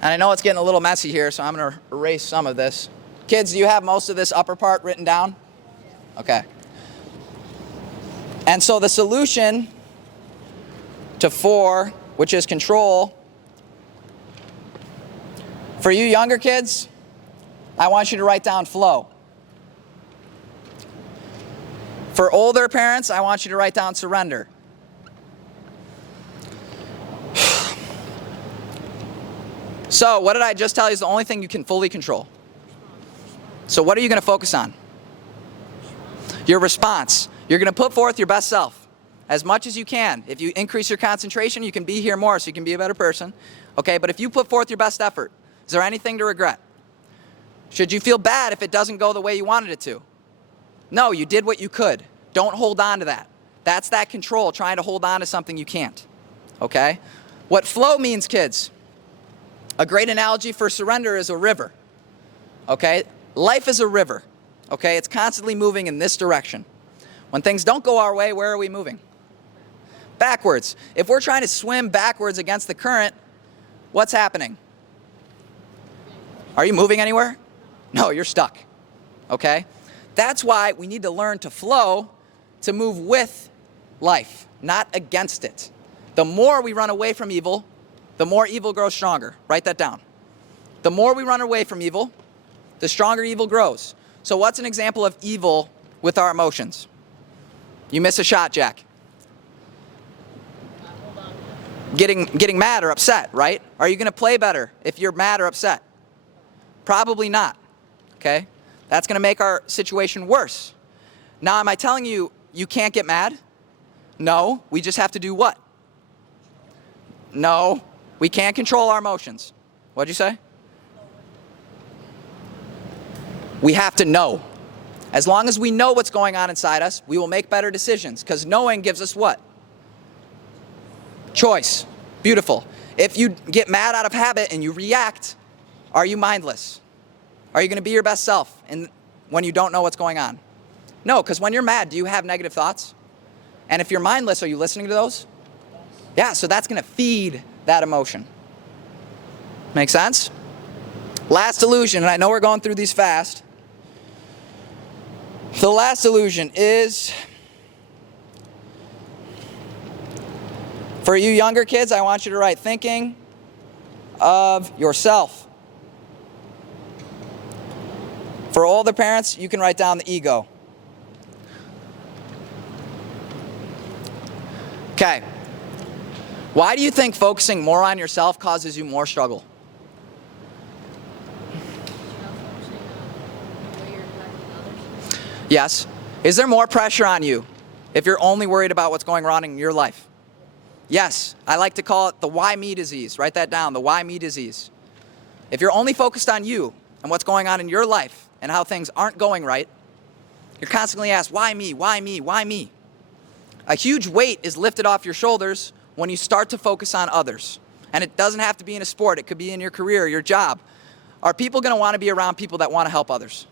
And I know it's getting a little messy here, so I'm going to erase some of this. Kids, do you have most of this upper part written down? Okay. And so the solution to 4, which is control, for you younger kids, I want you to write down flow. For older parents, I want you to write down surrender. So, what did I just tell you is the only thing you can fully control? So what are you going to focus on? Your response. You're going to put forth your best self as much as you can. If you increase your concentration, you can be here more, so you can be a better person. Okay, but if you put forth your best effort, is there anything to regret? Should you feel bad if it doesn't go the way you wanted it to? No, you did what you could. Don't hold on to that. That's that control, trying to hold on to something you can't. Okay? What flow means, kids, a great analogy for surrender is a river. Okay? Life is a river. Okay? It's constantly moving in this direction. When things don't go our way, where are we moving? Backwards. If we're trying to swim backwards against the current, what's happening? Are you moving anywhere? No, you're stuck. Okay? That's why we need to learn to flow, to move with life, not against it. The more we run away from evil, the more evil grows stronger. Write that down. The more we run away from evil, the stronger evil grows. So what's an example of evil with our emotions? You miss a shot, Jack. Getting mad or upset, right? Are you going to play better if you're mad or upset? Probably not. Okay? That's going to make our situation worse. Now, am I telling you you can't get mad? No. We just have to do what? No. We can't control our emotions. What'd you say? We have to know. As long as we know what's going on inside us, we will make better decisions, because knowing gives us what? Choice. Beautiful. If you get mad out of habit and you react, are you mindless? Are you going to be your best self when you don't know what's going on? No, because when you're mad, do you have negative thoughts? And if you're mindless, are you listening to those? Yeah, so that's going to feed that emotion. Make sense? Last illusion, and I know we're going through these fast. The last illusion is, for you younger kids, I want you to write thinking of yourself. For older parents, you can write down the ego. Okay. Why do you think focusing more on yourself causes you more struggle? Yes. Is there more pressure on you if you're only worried about what's going wrong in your life? Yes. I like to call it the why me disease. Write that down, the why me disease. If you're only focused on you and what's going on in your life and how things aren't going right, you're constantly asked, why me, why me, why me? A huge weight is lifted off your shoulders when you start to focus on others. And it doesn't have to be in a sport. It could be in your career, your job. Are people going to want to be around people that want to help others?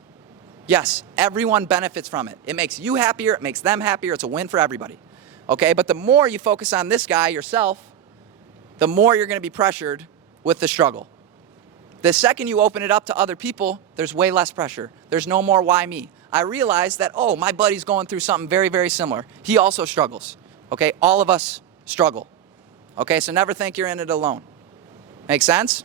Yes, everyone benefits from it. It makes you happier, it makes them happier, it's a win for everybody. Okay, but the more you focus on this guy yourself, the more you're gonna be pressured with the struggle. The second you open it up to other people, there's way less pressure. There's no more why me. I realize that, oh, my buddy's going through something very, very similar. He also struggles. Okay, all of us struggle. Okay, so never think you're in it alone. Make sense?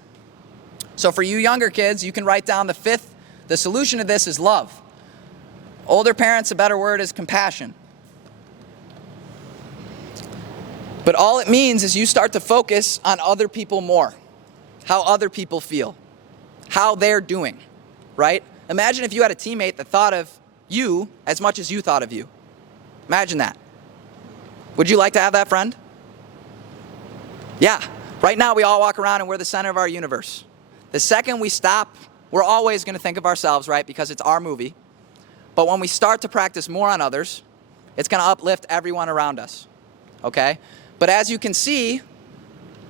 So for you younger kids, you can write down the solution to this is love. Older parents, a better word is compassion. But all it means is you start to focus on other people more, how other people feel, how they're doing, right? Imagine if you had a teammate that thought of you as much as you thought of you. Imagine that. Would you like to have that friend? Yeah. Right now we all walk around and we're the center of our universe. The second we stop, we're always going to think of ourselves, right? Because it's our movie. But when we start to practice more on others, it's going to uplift everyone around us. Okay? But as you can see,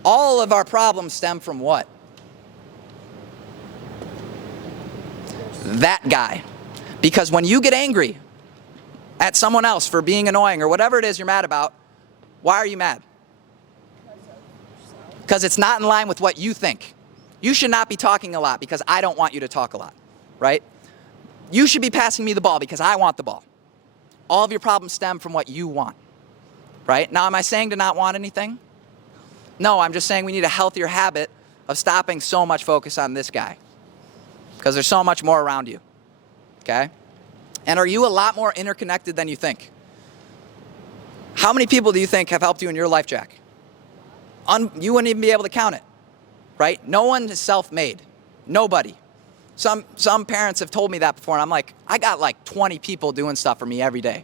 all of our problems stem from what? That guy. Because when you get angry at someone else for being annoying or whatever it is you're mad about, why are you mad? Because it's not in line with what you think. You should not be talking a lot because I don't want you to talk a lot, right? You should be passing me the ball because I want the ball. All of your problems stem from what you want, right? Now, am I saying to not want anything? No, I'm just saying we need a healthier habit of stopping so much focus on this guy because there's so much more around you, okay? And are you a lot more interconnected than you think? How many people do you think have helped you in your life, Jack? You wouldn't even be able to count it, right? No one is self-made. Nobody. Some parents have told me that before, and I'm like, I got like 20 people doing stuff for me every day.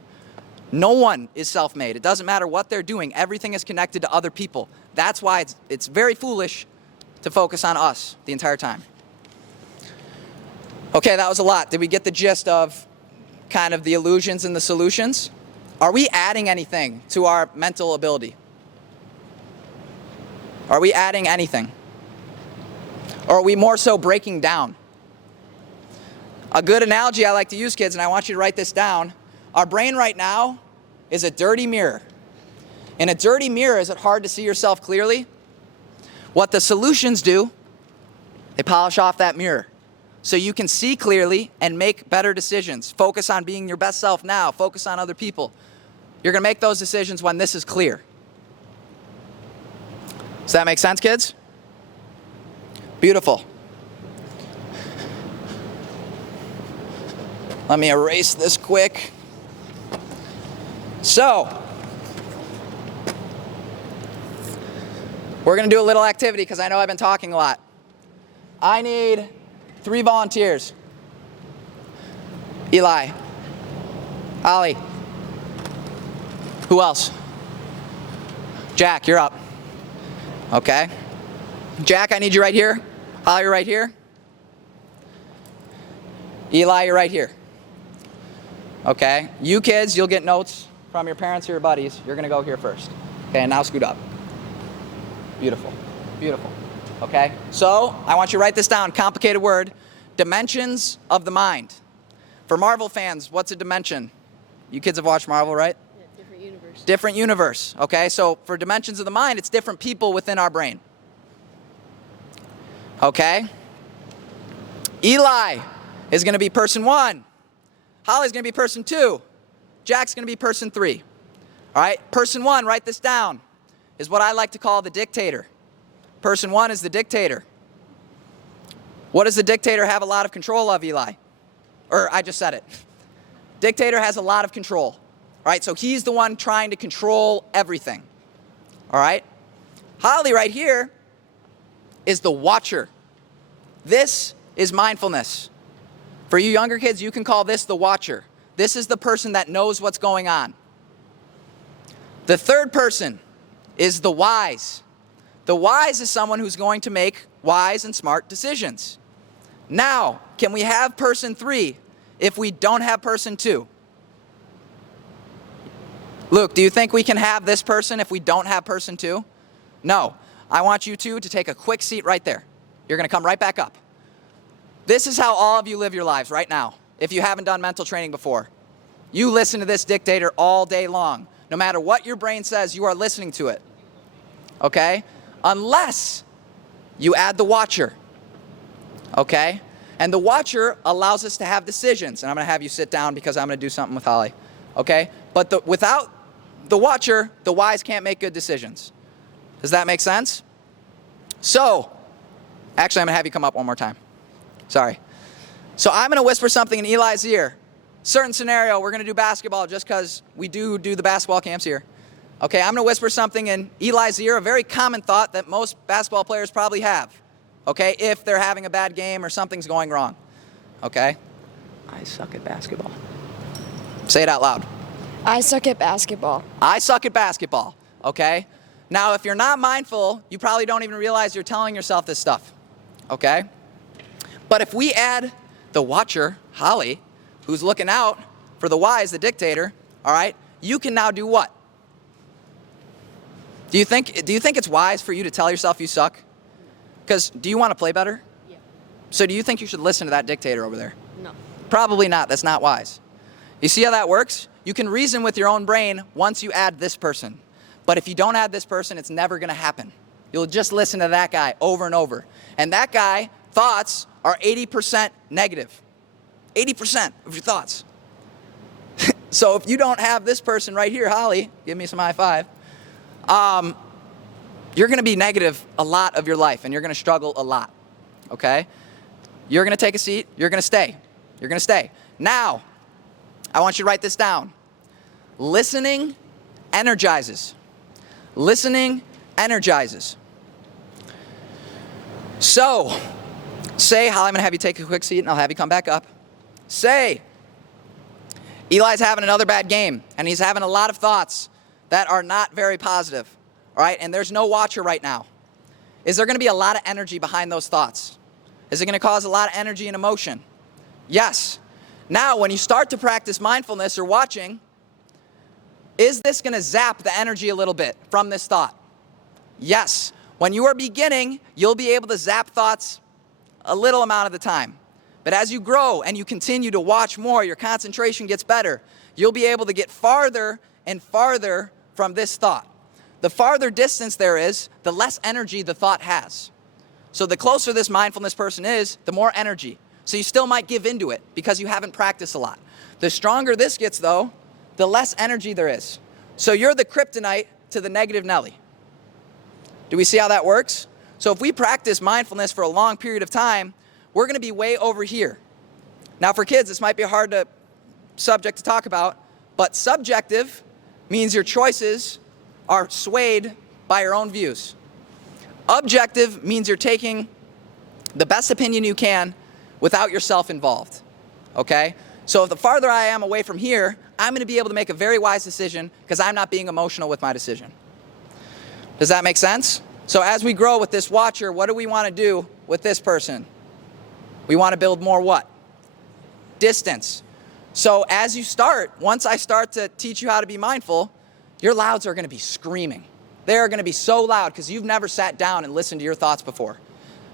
No one is self-made. It doesn't matter what they're doing. Everything is connected to other people. That's why it's very foolish to focus on us the entire time. Okay, that was a lot. Did we get the gist of kind of the illusions and the solutions? Are we adding anything to our mental ability? Are we adding anything? Or are we more so breaking down? A good analogy I like to use, kids, and I want you to write this down. Our brain right now is a dirty mirror. In a dirty mirror, is it hard to see yourself clearly? What the solutions do, they polish off that mirror so you can see clearly and make better decisions. Focus on being your best self now. Focus on other people. You're going to make those decisions when this is clear. Does that make sense, kids? Beautiful. Let me erase this quick. So, we're going to do a little activity because I know I've been talking a lot. I need 3 volunteers. Eli. Ollie. Who else? Jack, you're up. Okay. Jack, I need you right here. Ollie, you're right here. Eli, you're right here. Okay. You kids, you'll get notes from your parents or your buddies. You're going to go here first. Okay, and now scoot up. Beautiful. Beautiful. Okay. So, I want you to write this down. Complicated word. Dimensions of the mind. For Marvel fans, what's a dimension? You kids have watched Marvel, right? Yeah, different universe. Different universe. Okay, so for dimensions of the mind, it's different people within our brain. Okay? Eli is going to be person 1. Holly's going to be person 2. Jack's going to be person 3. All right? Person 1, write this down, is what I like to call the dictator. Person 1 is the dictator. What does the dictator have a lot of control of, Eli? Or I just said it. Dictator has a lot of control. All right? So he's the one trying to control everything. All right? Holly right here is the watcher. This is mindfulness. For you younger kids, you can call this the watcher. This is the person that knows what's going on. The third person is the wise. The wise is someone who's going to make wise and smart decisions. Now, can we have person 3 if we don't have person 2? Luke, do you think we can have this person if we don't have person 2? No. I want you two to take a quick seat right there. You're going to come right back up. This is how all of you live your lives right now. if you haven't done mental training before. You listen to this dictator all day long. No matter what your brain says, you are listening to it. Okay? Unless you add the watcher. Okay? And the watcher allows us to have decisions. And I'm going to have you sit down because I'm going to do something with Holly. Okay? But without the watcher, the wise can't make good decisions. Does that make sense? So, actually, I'm going to have you come up one more time. Sorry. So I'm going to whisper something in Eli's ear. Certain scenario, we're going to do basketball just because we do the basketball camps here. Okay, I'm going to whisper something in Eli's ear, a very common thought that most basketball players probably have. Okay, if they're having a bad game or something's going wrong. Okay? I suck at basketball. Say it out loud. I suck at basketball. I suck at basketball. Okay? Now, if you're not mindful, you probably don't even realize you're telling yourself this stuff. Okay? But if we add the watcher, Holly, who's looking out for the wise, the dictator, all right, you can now do what? Do you think it's wise for you to tell yourself you suck? Because do you want to play better? Yeah. So do you think you should listen to that dictator over there? No. Probably not. That's not wise. You see how that works? You can reason with your own brain once you add this person. But if you don't add this person, it's never going to happen. You'll just listen to that guy over and over. And that guy, thoughts are 80% negative. 80% of your thoughts. So if you don't have this person right here, Holly, give me some high five, you're going to be negative a lot of your life, and you're going to struggle a lot, okay? You're going to take a seat. You're going to stay. You're going to stay. Now, I want you to write this down. Listening energizes. Listening energizes. So, say, Holly, I'm going to have you take a quick seat, and I'll have you come back up. Say, Eli's having another bad game, and he's having a lot of thoughts that are not very positive, all right? And there's no watcher right now. Is there going to be a lot of energy behind those thoughts? Is it going to cause a lot of energy and emotion? Yes. Now, when you start to practice mindfulness or watching, is this going to zap the energy a little bit from this thought? Yes. When you are beginning, you'll be able to zap thoughts a little amount of the time. But as you grow and you continue to watch more, your concentration gets better. You'll be able to get farther and farther from this thought. The farther distance there is, the less energy the thought has. So the closer this mindfulness person is, the more energy. So you still might give into it because you haven't practiced a lot. The stronger this gets, though, the less energy there is. So you're the kryptonite to the negative Nelly. Do we see how that works? So if we practice mindfulness for a long period of time, we're going to be way over here. Now for kids, this might be a hard subject to talk about, but subjective means your choices are swayed by your own views. Objective means you're taking the best opinion you can without yourself involved, okay? So if the farther I am away from here, I'm going to be able to make a very wise decision because I'm not being emotional with my decision. Does that make sense? So as we grow with this watcher, what do we want to do with this person? We want to build more what? Distance. So as you start, once I start to teach you how to be mindful, your louds are going to be screaming. They're going to be so loud because you've never sat down and listened to your thoughts before.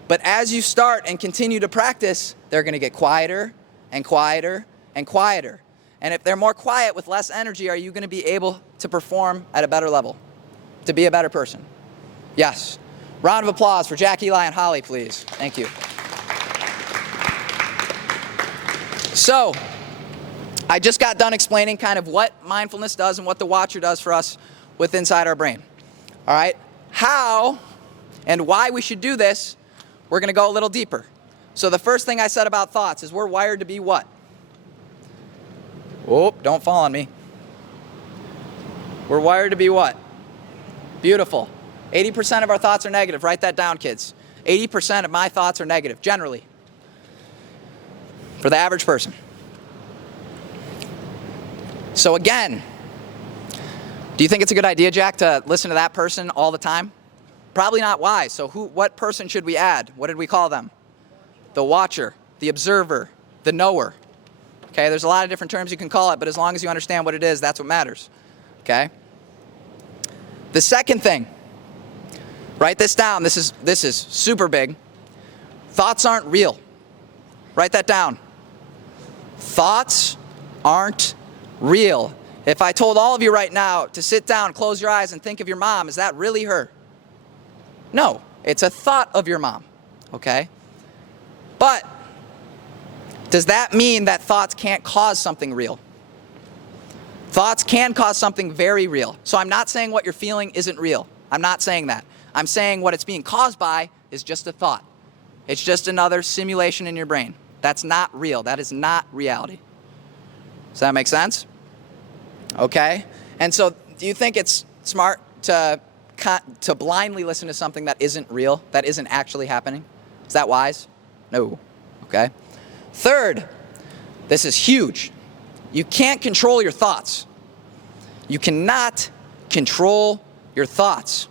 But as you start and continue to practice, they're going to get quieter and quieter and quieter. And if they're more quiet with less energy, are you going to be able to perform at a better level? To be a better person? Yes. Round of applause for Jack, Eli, and Holly, please. Thank you. So, I just got done explaining kind of what mindfulness does and what the watcher does for us with inside our brain. All right? How and why we should do this, we're going to go a little deeper. So the first thing I said about thoughts is we're wired to be what? Oh, don't fall on me. We're wired to be what? Beautiful. 80% of our thoughts are negative. Write that down, kids. 80% of my thoughts are negative, generally, for the average person. So again, do you think it's a good idea, Jack, to listen to that person all the time? Probably not wise. So what person should we add? What did we call them? The watcher, the observer, the knower. Okay, there's a lot of different terms you can call it, but as long as you understand what it is, that's what matters. Okay? The second thing, write this down. This is super big. Thoughts aren't real. Write that down. Thoughts aren't real. If I told all of you right now to sit down, close your eyes, and think of your mom, is that really her? No, it's a thought of your mom, okay? But does that mean that thoughts can't cause something real? Thoughts can cause something very real. So I'm not saying what you're feeling isn't real. I'm not saying that. I'm saying what it's being caused by is just a thought. It's just another simulation in your brain. That's not real. That is not reality. Does that make sense? Okay. And so do you think it's smart to blindly listen to something that isn't real, that isn't actually happening? Is that wise? No. Okay. Third, this is huge. You can't control your thoughts. You cannot control your thoughts.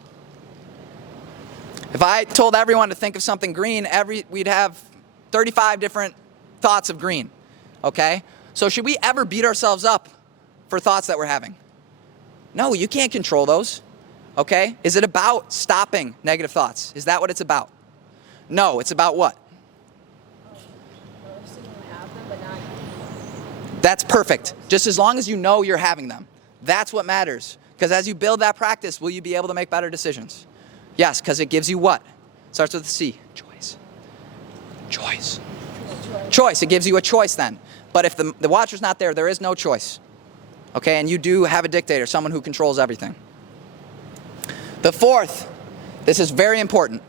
If I told everyone to think of something green, we'd have 35 different thoughts of green, okay? So should we ever beat ourselves up for thoughts that we're having? No, you can't control those, okay? Is it about stopping negative thoughts? Is that what it's about? No, it's about what? Noticing you have them, but not. That's perfect. Just as long as you know you're having them. That's what matters. Because as you build that practice, will you be able to make better decisions? Yes, because it gives you what? Starts with a C. Choice. Choice. Choice. It gives you a choice then. But if the watcher's not there, there is no choice. Okay, and you do have a dictator, someone who controls everything. The fourth, this is very important.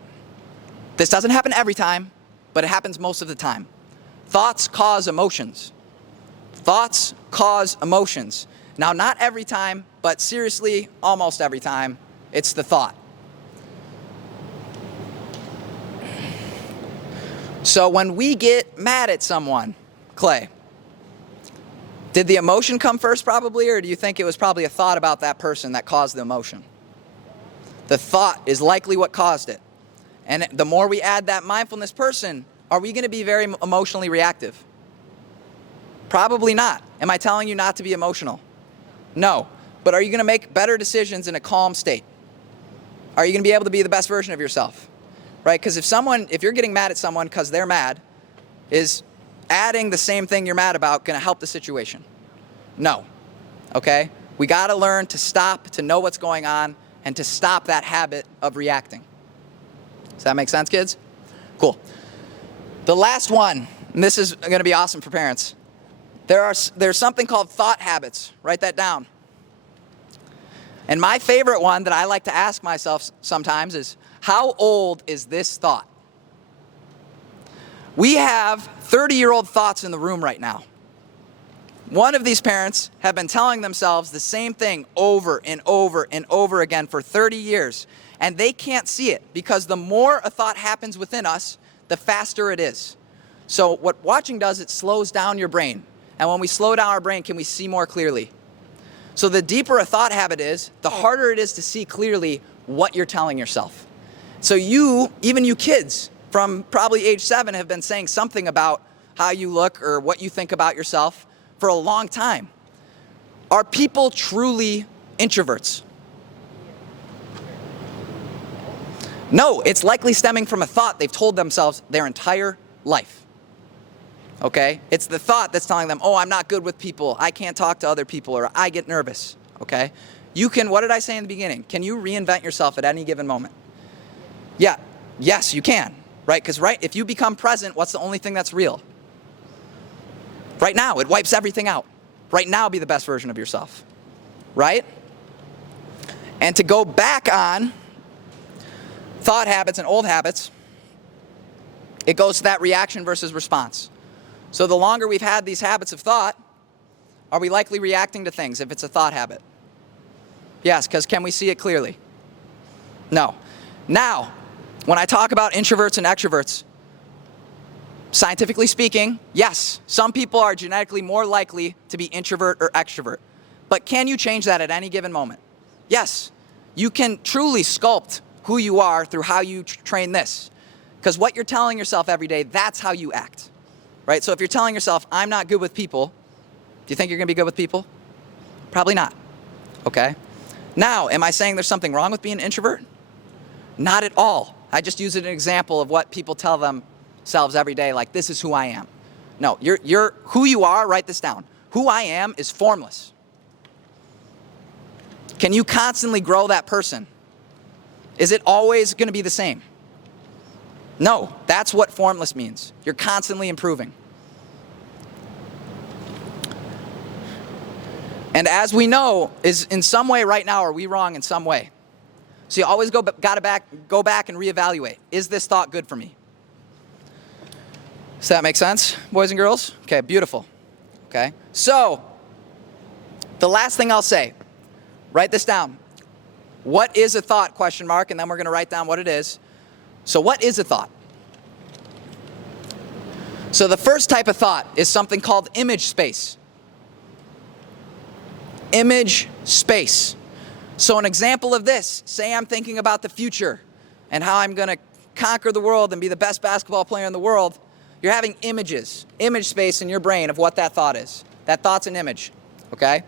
This doesn't happen every time, but it happens most of the time. Thoughts cause emotions. Thoughts cause emotions. Now, not every time, but seriously, almost every time, it's the thought. So when we get mad at someone, Clay, did the emotion come first probably, or do you think it was probably a thought about that person that caused the emotion? The thought is likely what caused it. And the more we add that mindfulness person, are we going to be very emotionally reactive? Probably not. Am I telling you not to be emotional? No. But are you going to make better decisions in a calm state? Are you going to be able to be the best version of yourself? Right? Because if you're getting mad at someone because they're mad, is adding the same thing you're mad about going to help the situation? No. Okay? We got to learn to stop, to know what's going on, and to stop that habit of reacting. Does that make sense, kids? Cool. The last one, and this is going to be awesome for parents. There's something called thought habits. Write that down. And my favorite one that I like to ask myself sometimes is, how old is this thought? We have 30-year-old thoughts in the room right now. One of these parents have been telling themselves the same thing over and over and over again for 30 years, and they can't see it because the more a thought happens within us, the faster it is. So what watching does, it slows down your brain. And when we slow down our brain, can we see more clearly? So the deeper a thought habit is, the harder it is to see clearly what you're telling yourself. So even you kids, from probably age 7, have been saying something about how you look or what you think about yourself for a long time. Are people truly introverts? No, it's likely stemming from a thought they've told themselves their entire life. Okay? It's the thought that's telling them, oh, I'm not good with people, I can't talk to other people, or I get nervous. Okay? What did I say in the beginning? Can you reinvent yourself at any given moment? Yeah. Yes, you can. Right? Because if you become present, what's the only thing that's real? Right now, it wipes everything out. Right now, be the best version of yourself. Right? And to go back on thought habits and old habits, it goes to that reaction versus response. So the longer we've had these habits of thought, are we likely reacting to things if it's a thought habit? Yes, because can we see it clearly? No. Now, when I talk about introverts and extroverts, scientifically speaking, yes, some people are genetically more likely to be introvert or extrovert. But can you change that at any given moment? Yes. You can truly sculpt who you are through how you train this. Because what you're telling yourself every day, that's how you act. Right? So if you're telling yourself, I'm not good with people, do you think you're going to be good with people? Probably not. Okay? Now, am I saying there's something wrong with being an introvert? Not at all. I just use it as an example of what people tell themselves every day, like, this is who I am. No, you're who you are, write this down. Who I am is formless. Can you constantly grow that person? Is it always going to be the same? No, that's what formless means. You're constantly improving. And as we know, is in some way right now, are we wrong in some way? So you always go back and reevaluate. Is this thought good for me? Does that make sense, boys and girls? Okay, beautiful. Okay, so the last thing I'll say, write this down. What is a thought, question mark, and then we're going to write down what it is. So what is a thought? So the first type of thought is something called image space. Image space. So an example of this, say I'm thinking about the future and how I'm going to conquer the world and be the best basketball player in the world. You're having images, image space in your brain of what that thought is. That thought's an image, okay?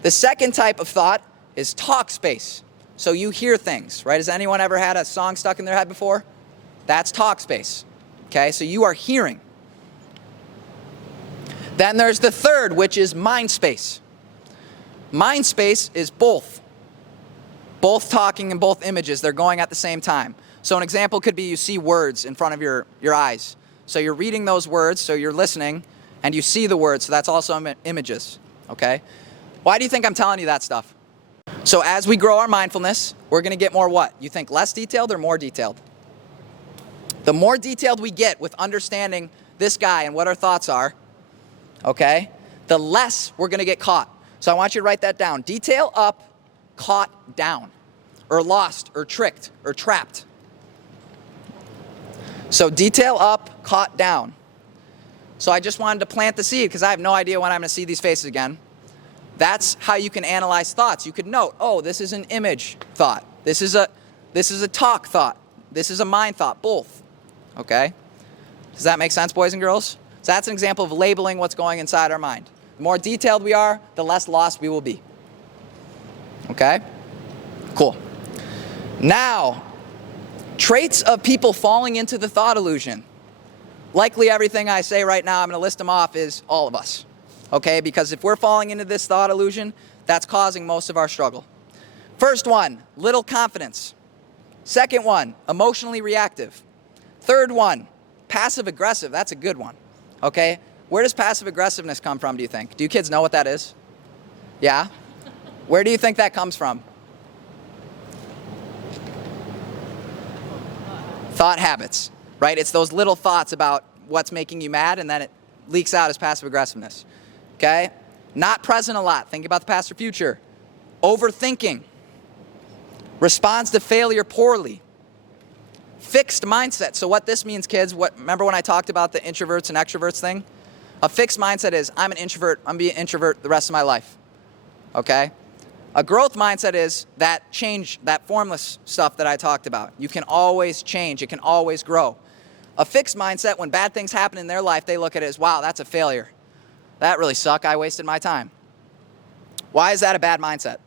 The second type of thought is talk space. So you hear things, right? Has anyone ever had a song stuck in their head before? That's talk space, okay? So you are hearing. Then there's the third, which is mind space. Mind space is both talking and both images. They're going at the same time. So an example could be you see words in front of your eyes. So you're reading those words, so you're listening, and you see the words, so that's also images, okay? Why do you think I'm telling you that stuff? So as we grow our mindfulness, we're going to get more what? You think less detailed or more detailed? The more detailed we get with understanding this guy and what our thoughts are, okay, the less we're going to get caught. So I want you to write that down. Detail up, caught down, or lost, or tricked, or trapped. So detail up, caught down. So I just wanted to plant the seed because I have no idea when I'm going to see these faces again. That's how you can analyze thoughts. You could note, oh, this is an image thought. This is a talk thought. This is a mind thought, both. Okay? Does that make sense, boys and girls? So that's an example of labeling what's going inside our mind. The more detailed we are, the less lost we will be. Okay? Cool. Now, traits of people falling into the thought illusion. Likely everything I say right now, I'm going to list them off, is all of us. Okay? Because if we're falling into this thought illusion, that's causing most of our struggle. First one, little confidence. Second one, emotionally reactive. Third one, passive aggressive. That's a good one. Okay? Where does passive aggressiveness come from, do you think? Do you kids know what that is? Yeah? Where do you think that comes from? Thought habits, right? It's those little thoughts about what's making you mad, and then it leaks out as passive aggressiveness. Okay? Not present a lot. Think about the past or future. Overthinking. Responds to failure poorly. Fixed mindset. So what this means, kids, remember when I talked about the introverts and extroverts thing? A fixed mindset is, I'm an introvert, I'm going to be an introvert the rest of my life. Okay? A growth mindset is that change, that formless stuff that I talked about. You can always change. It can always grow. A fixed mindset, when bad things happen in their life, they look at it as, wow, that's a failure. That really sucked. I wasted my time. Why is that a bad mindset?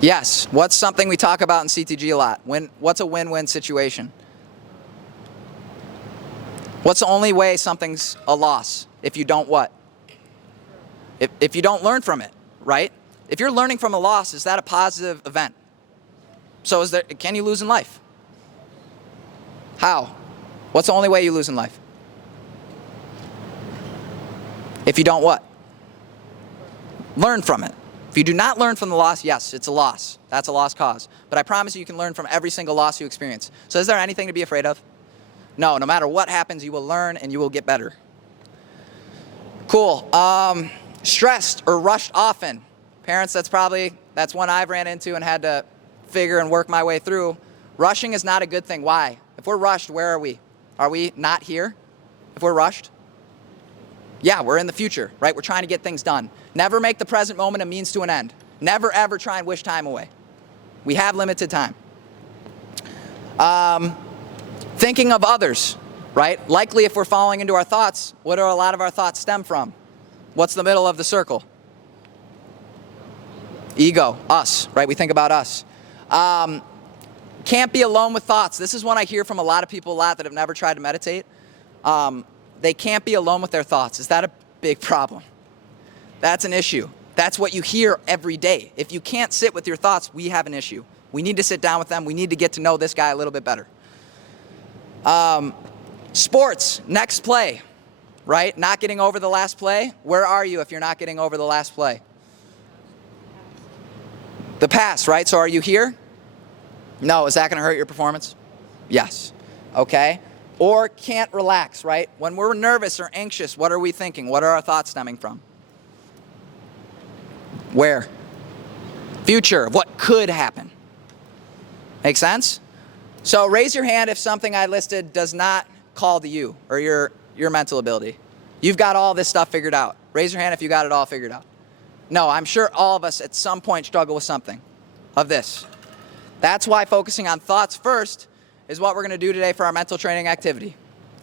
Yes. What's something we talk about in CTG a lot? What's a win-win situation? What's the only way something's a loss? If you don't what? If you don't learn from it, right? If you're learning from a loss, is that a positive event? So can you lose in life? How? What's the only way you lose in life? If you don't what? Learn from it. If you do not learn from the loss, yes, it's a loss. That's a lost cause. But I promise you can learn from every single loss you experience. So is there anything to be afraid of? No matter what happens, you will learn and you will get better. Cool. Stressed or rushed often. Parents, that's one I've ran into and had to figure and work my way through. Rushing is not a good thing. Why? If we're rushed, where are we? Are we not here if we're rushed? Yeah, we're in the future, right? We're trying to get things done. Never make the present moment a means to an end. Never, ever try and wish time away. We have limited time. Thinking of others, right? Likely if we're falling into our thoughts, what do a lot of our thoughts stem from? What's the middle of the circle? Ego, us, right? We think about us. Can't be alone with thoughts. This is one I hear from a lot of people that have never tried to meditate. They can't be alone with their thoughts. Is that a big problem? That's an issue. That's what you hear every day. If you can't sit with your thoughts, we have an issue. We need to sit down with them. We need to get to know this guy a little bit better. Sports, next play, right? Not getting over the last play. Where are you if you're not getting over the last play? The pass, right? So are you here? No. Is that going to hurt your performance? Yes. Okay. Or can't relax, right? When we're nervous or anxious, what are we thinking? What are our thoughts stemming from? Where? Future, of what could happen. Make sense? So raise your hand if something I listed does not call to you or your mental ability. You've got all this stuff figured out. Raise your hand if you got it all figured out. No, I'm sure all of us at some point struggle with something of this. That's why focusing on thoughts first is what we're going to do today for our mental training activity.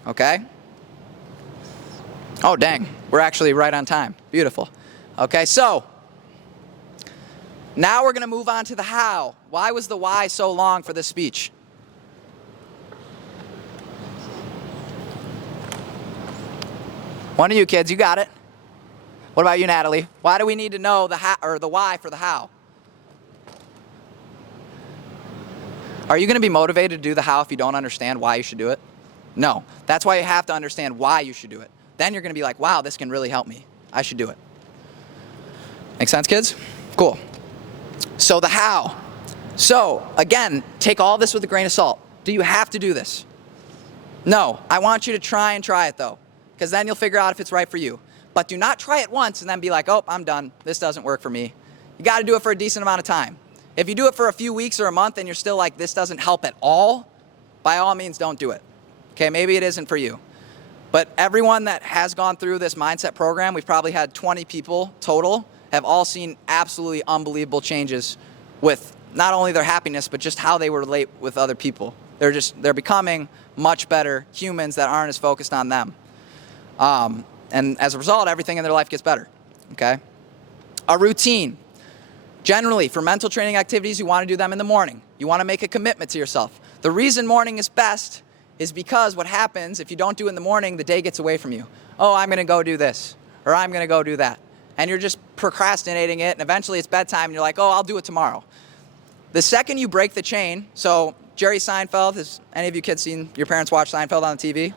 Okay? Oh, dang. We're actually right on time. Beautiful. Okay, so now we're going to move on to the how. Why was the why so long for this speech? One of you kids, you got it. What about you, Natalie? Why do we need to know the how or the why for the how? Are you going to be motivated to do the how if you don't understand why you should do it? No. That's why you have to understand why you should do it. Then you're going to be like, wow, this can really help me. I should do it. Make sense, kids? Cool. So the how. So, again, take all this with a grain of salt. Do you have to do this? No. I want you to try it, though, because then you'll figure out if it's right for you. But do not try it once and then be like, oh, I'm done. This doesn't work for me. You got to do it for a decent amount of time. If you do it for a few weeks or a month and you're still like, this doesn't help at all, by all means, don't do it. Okay, maybe it isn't for you. But everyone that has gone through this mindset program, we've probably had 20 people total, have all seen absolutely unbelievable changes with not only their happiness, but just how they relate with other people. They're becoming much better humans that aren't as focused on them. And as a result, everything in their life gets better, okay? A routine. Generally, for mental training activities, you want to do them in the morning. You want to make a commitment to yourself. The reason morning is best is because what happens if you don't do it in the morning, the day gets away from you. Oh, I'm going to go do this, or I'm going to go do that. And you're just procrastinating it, and eventually it's bedtime, and you're like, oh, I'll do it tomorrow. The second you break the chain, so Jerry Seinfeld, has any of you kids seen your parents watch Seinfeld on the TV?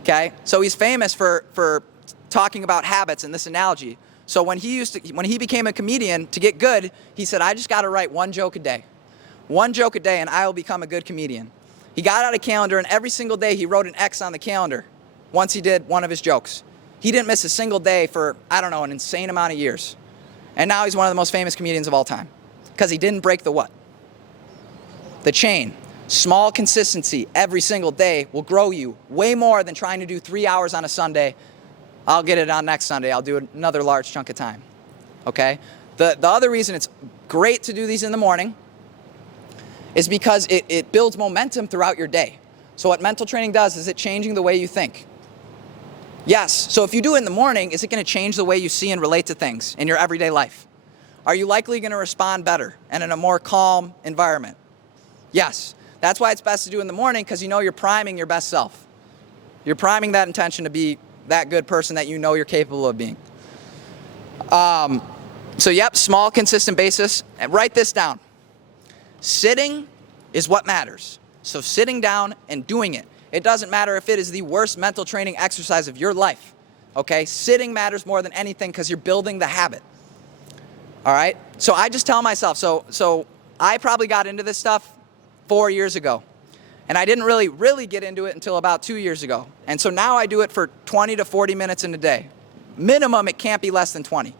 Okay, so he's famous for talking about habits and this analogy. So when he became a comedian, to get good, he said, I just got to write one joke a day. One joke a day, and I will become a good comedian. He got out a calendar, and every single day he wrote an X on the calendar once he did one of his jokes. He didn't miss a single day for, I don't know, an insane amount of years. And now he's one of the most famous comedians of all time because he didn't break the what? The chain. Small consistency every single day will grow you way more than trying to do 3 hours on a Sunday. I'll get it on next Sunday. I'll do another large chunk of time. Okay? The other reason it's great to do these in the morning is because it builds momentum throughout your day. So what mental training does is it changing the way you think. Yes. So if you do it in the morning, is it going to change the way you see and relate to things in your everyday life? Are you likely going to respond better and in a more calm environment? Yes. That's why it's best to do in the morning, because you know you're priming your best self. You're priming that intention to be that good person that you know you're capable of being. So yep, small, consistent basis. And write this down. Sitting is what matters. So sitting down and doing it. It doesn't matter if it is the worst mental training exercise of your life. Okay? Sitting matters more than anything because you're building the habit. All right? So I just tell myself, so I probably got into this stuff 4 years ago. And I didn't really get into it until about 2 years ago. And so now I do it for 20 to 40 minutes in a day. Minimum, it can't be less than 20.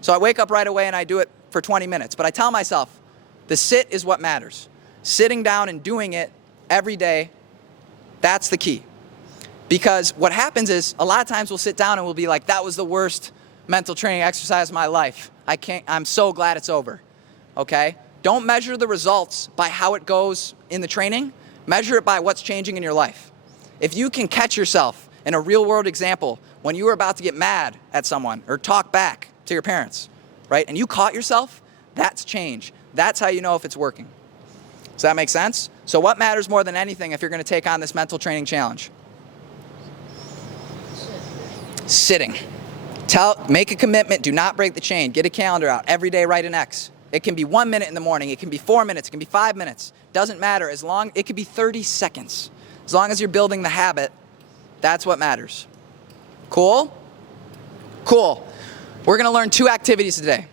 So I wake up right away and I do it for 20 minutes. But I tell myself, the sit is what matters. Sitting down and doing it every day, that's the key. Because what happens is a lot of times we'll sit down and we'll be like, that was the worst mental training exercise of my life. I'm so glad it's over. Okay? Don't measure the results by how it goes in the training. Measure it by what's changing in your life. If you can catch yourself in a real world example when you were about to get mad at someone or talk back to your parents, right? And you caught yourself, that's change. That's how you know if it's working. Does that make sense? So what matters more than anything if you're going to take on this mental training challenge? Sitting. Make a commitment. Do not break the chain. Get a calendar out. Every day write an X. It can be 1 minute in the morning. It can be 4 minutes. It can be 5 minutes. Doesn't matter. It could be 30 seconds. As long as you're building the habit, that's what matters. Cool? Cool. We're going to learn 2 activities today.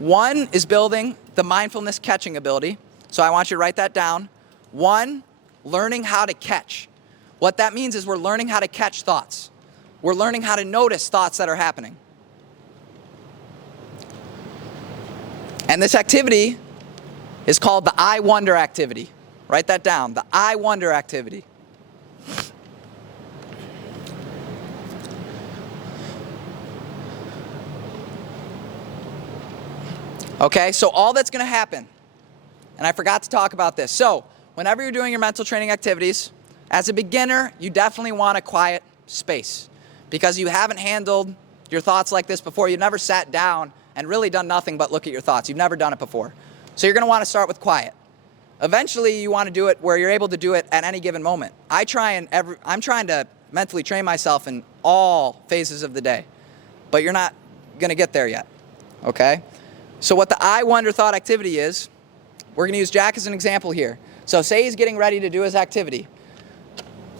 One is building the mindfulness catching ability. So I want you to write that down. 1, learning how to catch. What that means is we're learning how to catch thoughts. We're learning how to notice thoughts that are happening. And this activity is called the I wonder activity. Write that down, the I wonder activity. Okay, so all that's going to happen, and I forgot to talk about this. So whenever you're doing your mental training activities, as a beginner, you definitely want a quiet space because you haven't handled your thoughts like this before. You've never sat down and really done nothing but look at your thoughts. You've never done it before. So you're going to want to start with quiet. Eventually, you want to do it where you're able to do it at any given moment. I'm trying to mentally train myself in all phases of the day, but you're not going to get there yet, okay? So what the I wonder thought activity is, we're going to use Jack as an example here. So say he's getting ready to do his activity.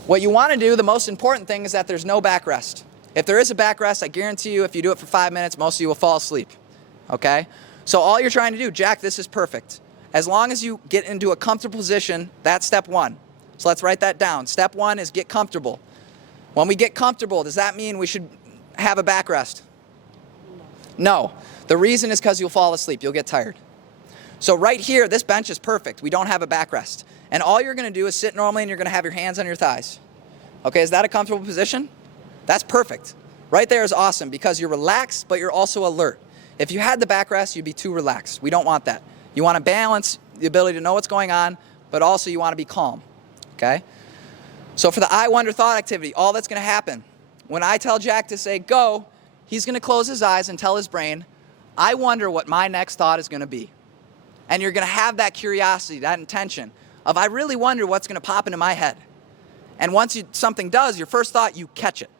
What you want to do, the most important thing, is that there's no backrest. If there is a backrest, I guarantee you if you do it for 5 minutes, most of you will fall asleep, okay? So all you're trying to do, Jack, this is perfect. As long as you get into a comfortable position, that's step 1. So let's write that down. Step 1 is get comfortable. When we get comfortable, does that mean we should have a backrest? No. The reason is because you'll fall asleep. You'll get tired. So right here, this bench is perfect. We don't have a backrest. And all you're going to do is sit normally and you're going to have your hands on your thighs. Okay, is that a comfortable position? That's perfect. Right there is awesome because you're relaxed, but you're also alert. If you had the backrest, you'd be too relaxed. We don't want that. You want to balance the ability to know what's going on, but also you want to be calm. Okay? So for the I wonder thought activity, all that's going to happen, when I tell Jack to say go, he's going to close his eyes and tell his brain, I wonder what my next thought is going to be. And you're going to have that curiosity, that intention of, I really wonder what's going to pop into my head. And once something does, your first thought, you catch it.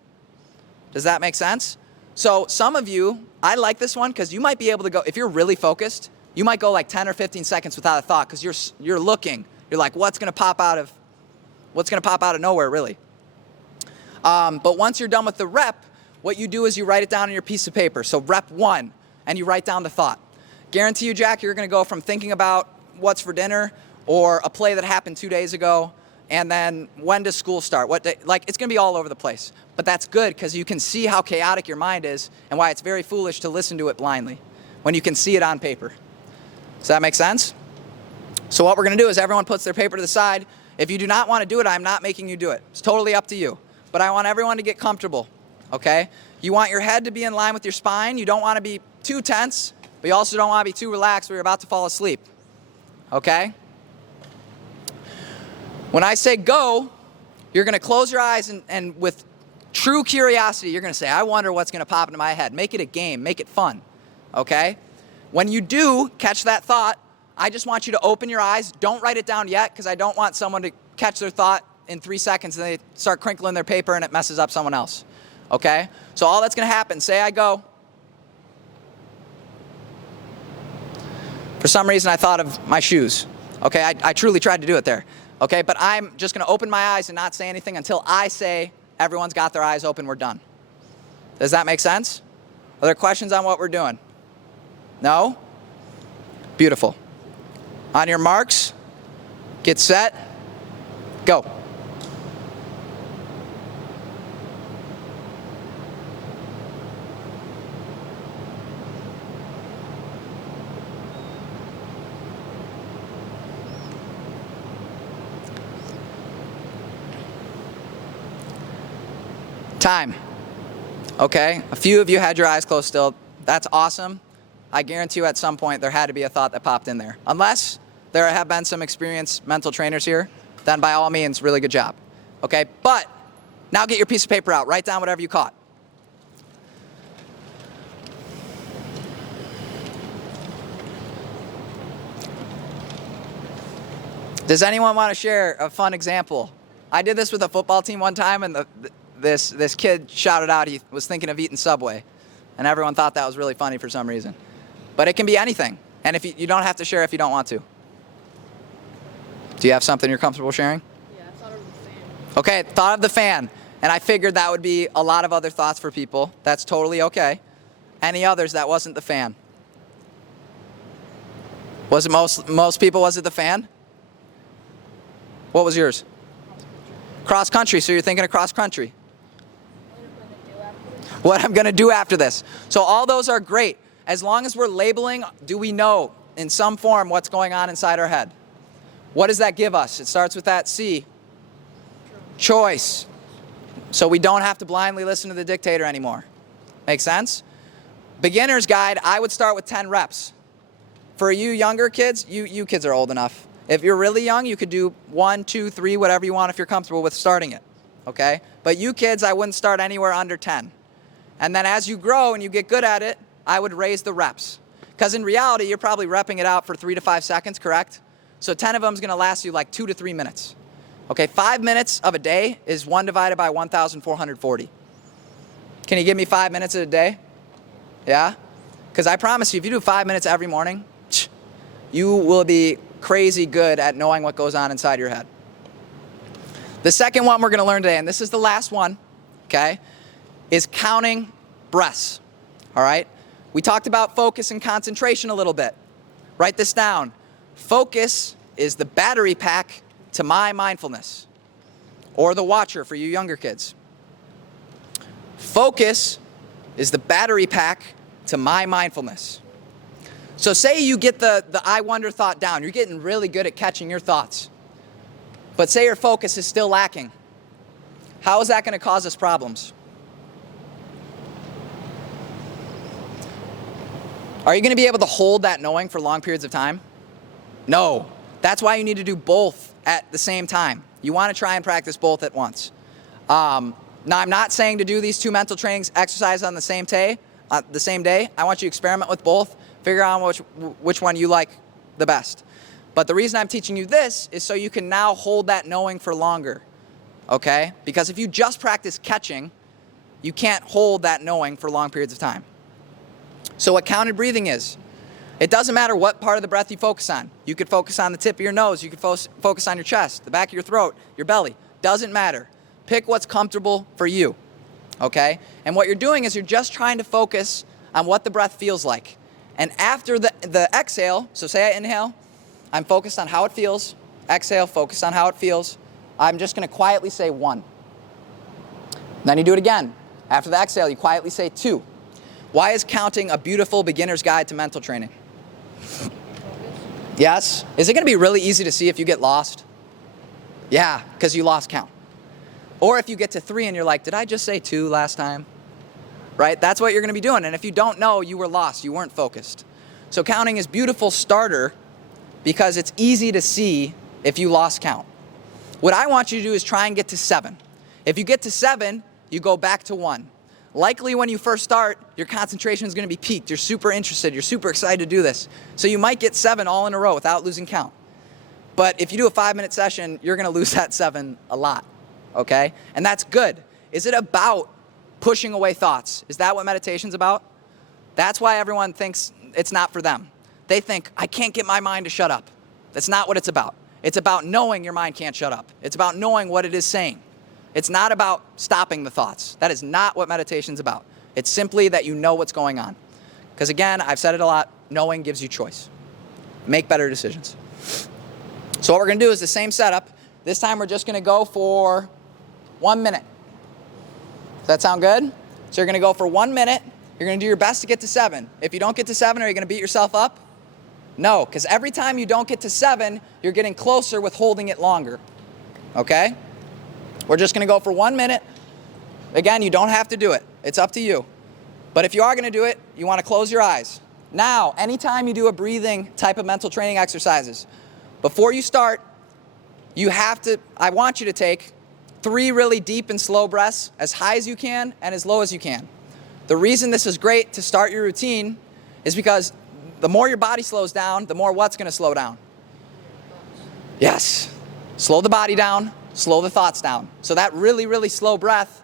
Does that make sense? So some of you, I like this one because you might be able to go, if you're really focused, you might go like 10 or 15 seconds without a thought because you're looking. You're like, what's going to pop out of nowhere, really? But once you're done with the rep, what you do is you write it down on your piece of paper. So rep 1, and you write down the thought. Guarantee you, Jack, you're going to go from thinking about what's for dinner or a play that happened 2 days ago, and then when does school start? What day? Like, it's going to be all over the place. But that's good because you can see how chaotic your mind is and why it's very foolish to listen to it blindly when you can see it on paper. Does that make sense? So what we're going to do is everyone puts their paper to the side. If you do not want to do it, I'm not making you do it. It's totally up to you. But I want everyone to get comfortable, okay? You want your head to be in line with your spine. You don't want to be too tense, but you also don't want to be too relaxed where you're about to fall asleep, okay? When I say go, you're going to close your eyes and with true curiosity, you're going to say, I wonder what's going to pop into my head. Make it a game. Make it fun, okay? When you do catch that thought, I just want you to open your eyes. Don't write it down yet because I don't want someone to catch their thought in 3 seconds and they start crinkling their paper and it messes up someone else, okay? So all that's going to happen, say I go. For some reason, I thought of my shoes, okay? I truly tried to do it there, okay? But I'm just going to open my eyes and not say anything until I say everyone's got their eyes open, we're done. Does that make sense? Are there questions on what we're doing? No? Beautiful. On your marks, get set, go. Time. Okay, a few of you had your eyes closed still. That's awesome. I guarantee you at some point there had to be a thought that popped in there. Unless there have been some experienced mental trainers here, then by all means, really good job. Okay, but now get your piece of paper out. Write down whatever you caught. Does anyone want to share a fun example? I did this with a football team one time, and this kid shouted out he was thinking of eating Subway, and everyone thought that was really funny for some reason. But it can be anything, and if you don't have to share if you don't want to. Do you have something you're comfortable sharing? Yeah, I thought of the fan. Okay, thought of the fan, and I figured that would be a lot of other thoughts for people. That's totally okay. Any others that wasn't the fan? Was it most people, was it the fan? What was yours? Cross country, so you're thinking of cross country. What I'm gonna do after this. So all those are great. As long as we're labeling, do we know in some form what's going on inside our head? What does that give us? It starts with that C. Choice. So we don't have to blindly listen to the dictator anymore. Make sense? Beginner's guide, I would start with 10 reps. For you younger kids, you kids are old enough. If you're really young, you could do 1, 2, 3, whatever you want if you're comfortable with starting it. Okay? But you kids, I wouldn't start anywhere under 10. And then as you grow and you get good at it, I would raise the reps. Because in reality, you're probably repping it out for 3 to 5 seconds, correct? So 10 of them is going to last you like 2 to 3 minutes. Okay, 5 minutes of a day is 1 divided by 1,440. Can you give me 5 minutes a day? Yeah? Because I promise you, if you do 5 minutes every morning, you will be crazy good at knowing what goes on inside your head. The second one we're going to learn today, and this is the last one, okay, is counting breaths. All right? We talked about focus and concentration a little bit. Write this down. Focus is the battery pack to my mindfulness, or the watcher for you younger kids. Focus is the battery pack to my mindfulness. So say you get the I wonder thought down. You're getting really good at catching your thoughts. But say your focus is still lacking. How is that going to cause us problems? Are you going to be able to hold that knowing for long periods of time? No. That's why you need to do both at the same time. You want to try and practice both at once. Now, I'm not saying to do these 2 mental trainings exercises on the same day. I want you to experiment with both. Figure out which one you like the best. But the reason I'm teaching you this is so you can now hold that knowing for longer. Okay? Because if you just practice catching, you can't hold that knowing for long periods of time. So what counted breathing is, it doesn't matter what part of the breath you focus on. You could focus on the tip of your nose. You could focus on your chest, the back of your throat, your belly. Doesn't matter. Pick what's comfortable for you. Okay? And what you're doing is you're just trying to focus on what the breath feels like. And after the exhale, so say I inhale, I'm focused on how it feels. Exhale, focus on how it feels. I'm just going to quietly say 1. Then you do it again. After the exhale, you quietly say 2. Why is counting a beautiful beginner's guide to mental training? Yes? Is it going to be really easy to see if you get lost? Yeah, because you lost count. Or if you get to 3 and you're like, did I just say 2 last time? Right? That's what you're going to be doing. And if you don't know, you were lost. You weren't focused. So counting is beautiful starter because it's easy to see if you lost count. What I want you to do is try and get to 7. If you get to 7, you go back to 1. Likely when you first start, your concentration is going to be peaked. You're super interested. You're super excited to do this. So you might get 7 all in a row without losing count. But if you do a 5-minute session, you're going to lose that 7 a lot. Okay? And that's good. Is it about pushing away thoughts? Is that what meditation's about? That's why everyone thinks it's not for them. They think, I can't get my mind to shut up. That's not what it's about. It's about knowing your mind can't shut up. It's about knowing what it is saying. It's not about stopping the thoughts. That is not what meditation's about. It's simply that you know what's going on. Because again, I've said it a lot, knowing gives you choice. Make better decisions. So what we're going to do is the same setup. This time we're just going to go for 1 minute. Does that sound good? So you're going to go for 1 minute. You're going to do your best to get to 7. If you don't get to 7, are you going to beat yourself up? No, because every time you don't get to 7, you're getting closer with holding it longer. Okay? We're just going to go for 1 minute. Again, you don't have to do it. It's up to you. But if you are going to do it, you want to close your eyes. Now, anytime you do a breathing type of mental training exercises, before you start, I want you to take 3 really deep and slow breaths, as high as you can and as low as you can. The reason this is great to start your routine is because the more your body slows down, the more what's going to slow down? Yes. Slow the body down, slow the thoughts down. So that really, really slow breath,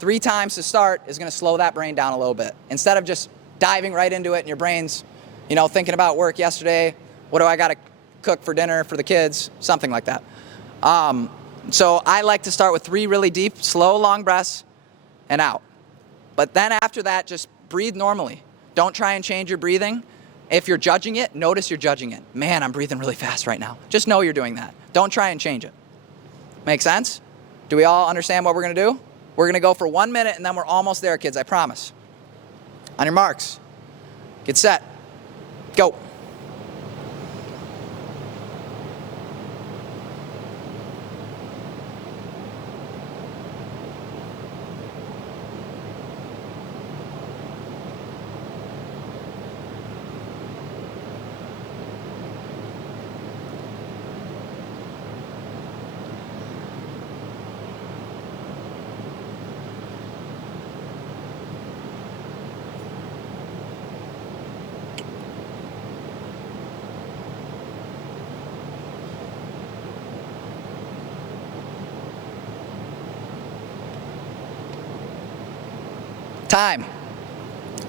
3 times to start, is going to slow that brain down a little bit. Instead of just diving right into it and your brain's, thinking about work yesterday, what do I got to cook for dinner for the kids, something like that. So I like to start with 3 really deep, slow, long breaths and out. But then after that, just breathe normally. Don't try and change your breathing. If you're judging it, notice you're judging it. Man, I'm breathing really fast right now. Just know you're doing that. Don't try and change it. Make sense? Do we all understand what we're going to do? We're going to go for 1 minute, and then we're almost there, kids, I promise. On your marks, get set, go. Time.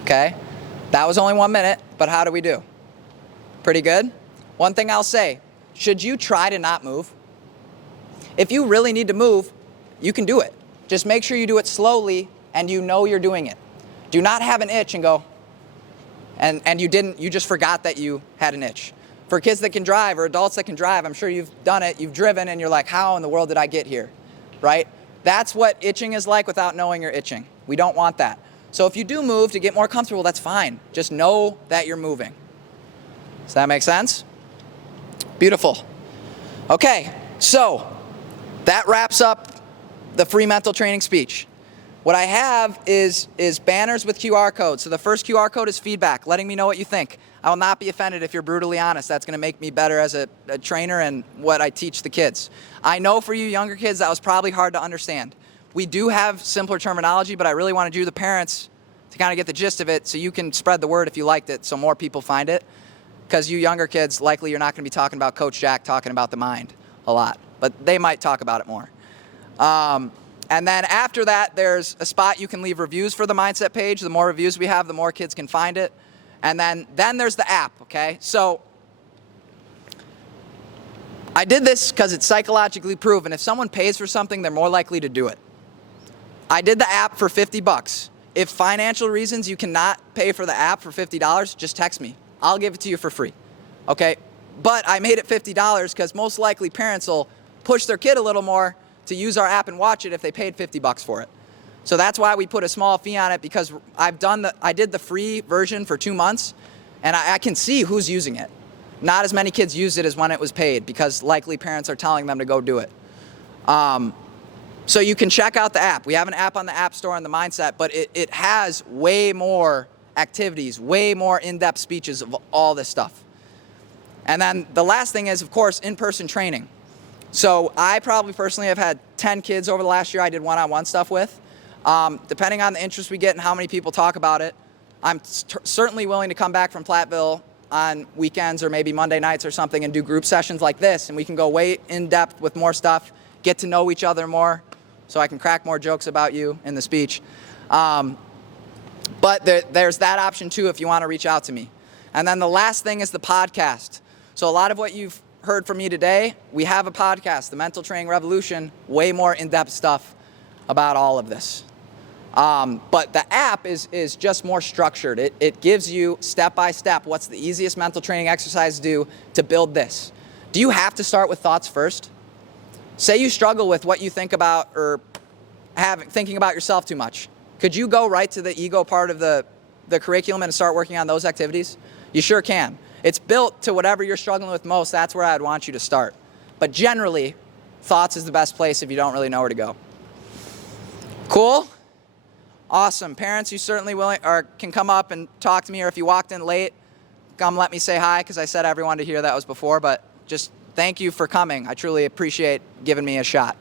Okay, that was only 1 minute, but how do we do? Pretty good. One thing I'll say, should you try to not move? If you really need to move, you can do it. Just make sure you do it slowly and you know you're doing it. Do not have an itch and go, and you just forgot that you had an itch. For kids that can drive or adults that can drive, I'm sure you've done it, you've driven, and you're like, how in the world did I get here, right? That's what itching is like without knowing you're itching. We don't want that. So if you do move to get more comfortable, that's fine. Just know that you're moving. Does that make sense? Beautiful. Okay, so that wraps up the free mental training speech. What I have is banners with QR codes. So the first QR code is feedback, letting me know what you think. I will not be offended if you're brutally honest. That's going to make me better as a trainer and what I teach the kids. I know for you younger kids, that was probably hard to understand. We do have simpler terminology, but I really wanted you, the parents, to kind of get the gist of it so you can spread the word if you liked it so more people find it. Because you younger kids, likely you're not going to be talking about Coach Jack talking about the mind a lot, but they might talk about it more. And then after that, there's a spot you can leave reviews for the mindset page. The more reviews we have, the more kids can find it. And then there's the app, okay? So I did this because it's psychologically proven. If someone pays for something, they're more likely to do it. I did the app for $50. If financial reasons you cannot pay for the app for $50, just text me. I'll give it to you for free, okay? But I made it $50 because most likely parents will push their kid a little more to use our app and watch it if they paid $50 for it. So that's why we put a small fee on it, because I did the free version for 2 months, and I can see who's using it. Not as many kids used it as when it was paid, because likely parents are telling them to go do it. So you can check out the app. We have an app on the App Store on the Mindset, but it has way more activities, way more in-depth speeches of all this stuff. And then the last thing is, of course, in-person training. So I probably personally have had 10 kids over the last year I did one-on-one stuff with. Depending on the interest we get and how many people talk about it, I'm certainly willing to come back from Platteville on weekends or maybe Monday nights or something and do group sessions like this, and we can go way in depth with more stuff, get to know each other more, so I can crack more jokes about you in the speech. But there's that option too if you want to reach out to me. And then the last thing is the podcast. So a lot of what you've heard from me today, we have a podcast, The Mental Training Revolution, way more in-depth stuff about all of this. But the app is just more structured. It gives you step-by-step what's the easiest mental training exercise to do to build this. Do you have to start with thoughts first? Say you struggle with what you think about or thinking about yourself too much. Could you go right to the ego part of the curriculum and start working on those activities? You sure can. It's built to whatever you're struggling with most. That's where I'd want you to start. But generally, thoughts is the best place if you don't really know where to go. Cool? Awesome. Parents, you certainly can come up and talk to me, or if you walked in late, come let me say hi, because I said everyone to hear that was before, but just thank you for coming. I truly appreciate giving me a shot.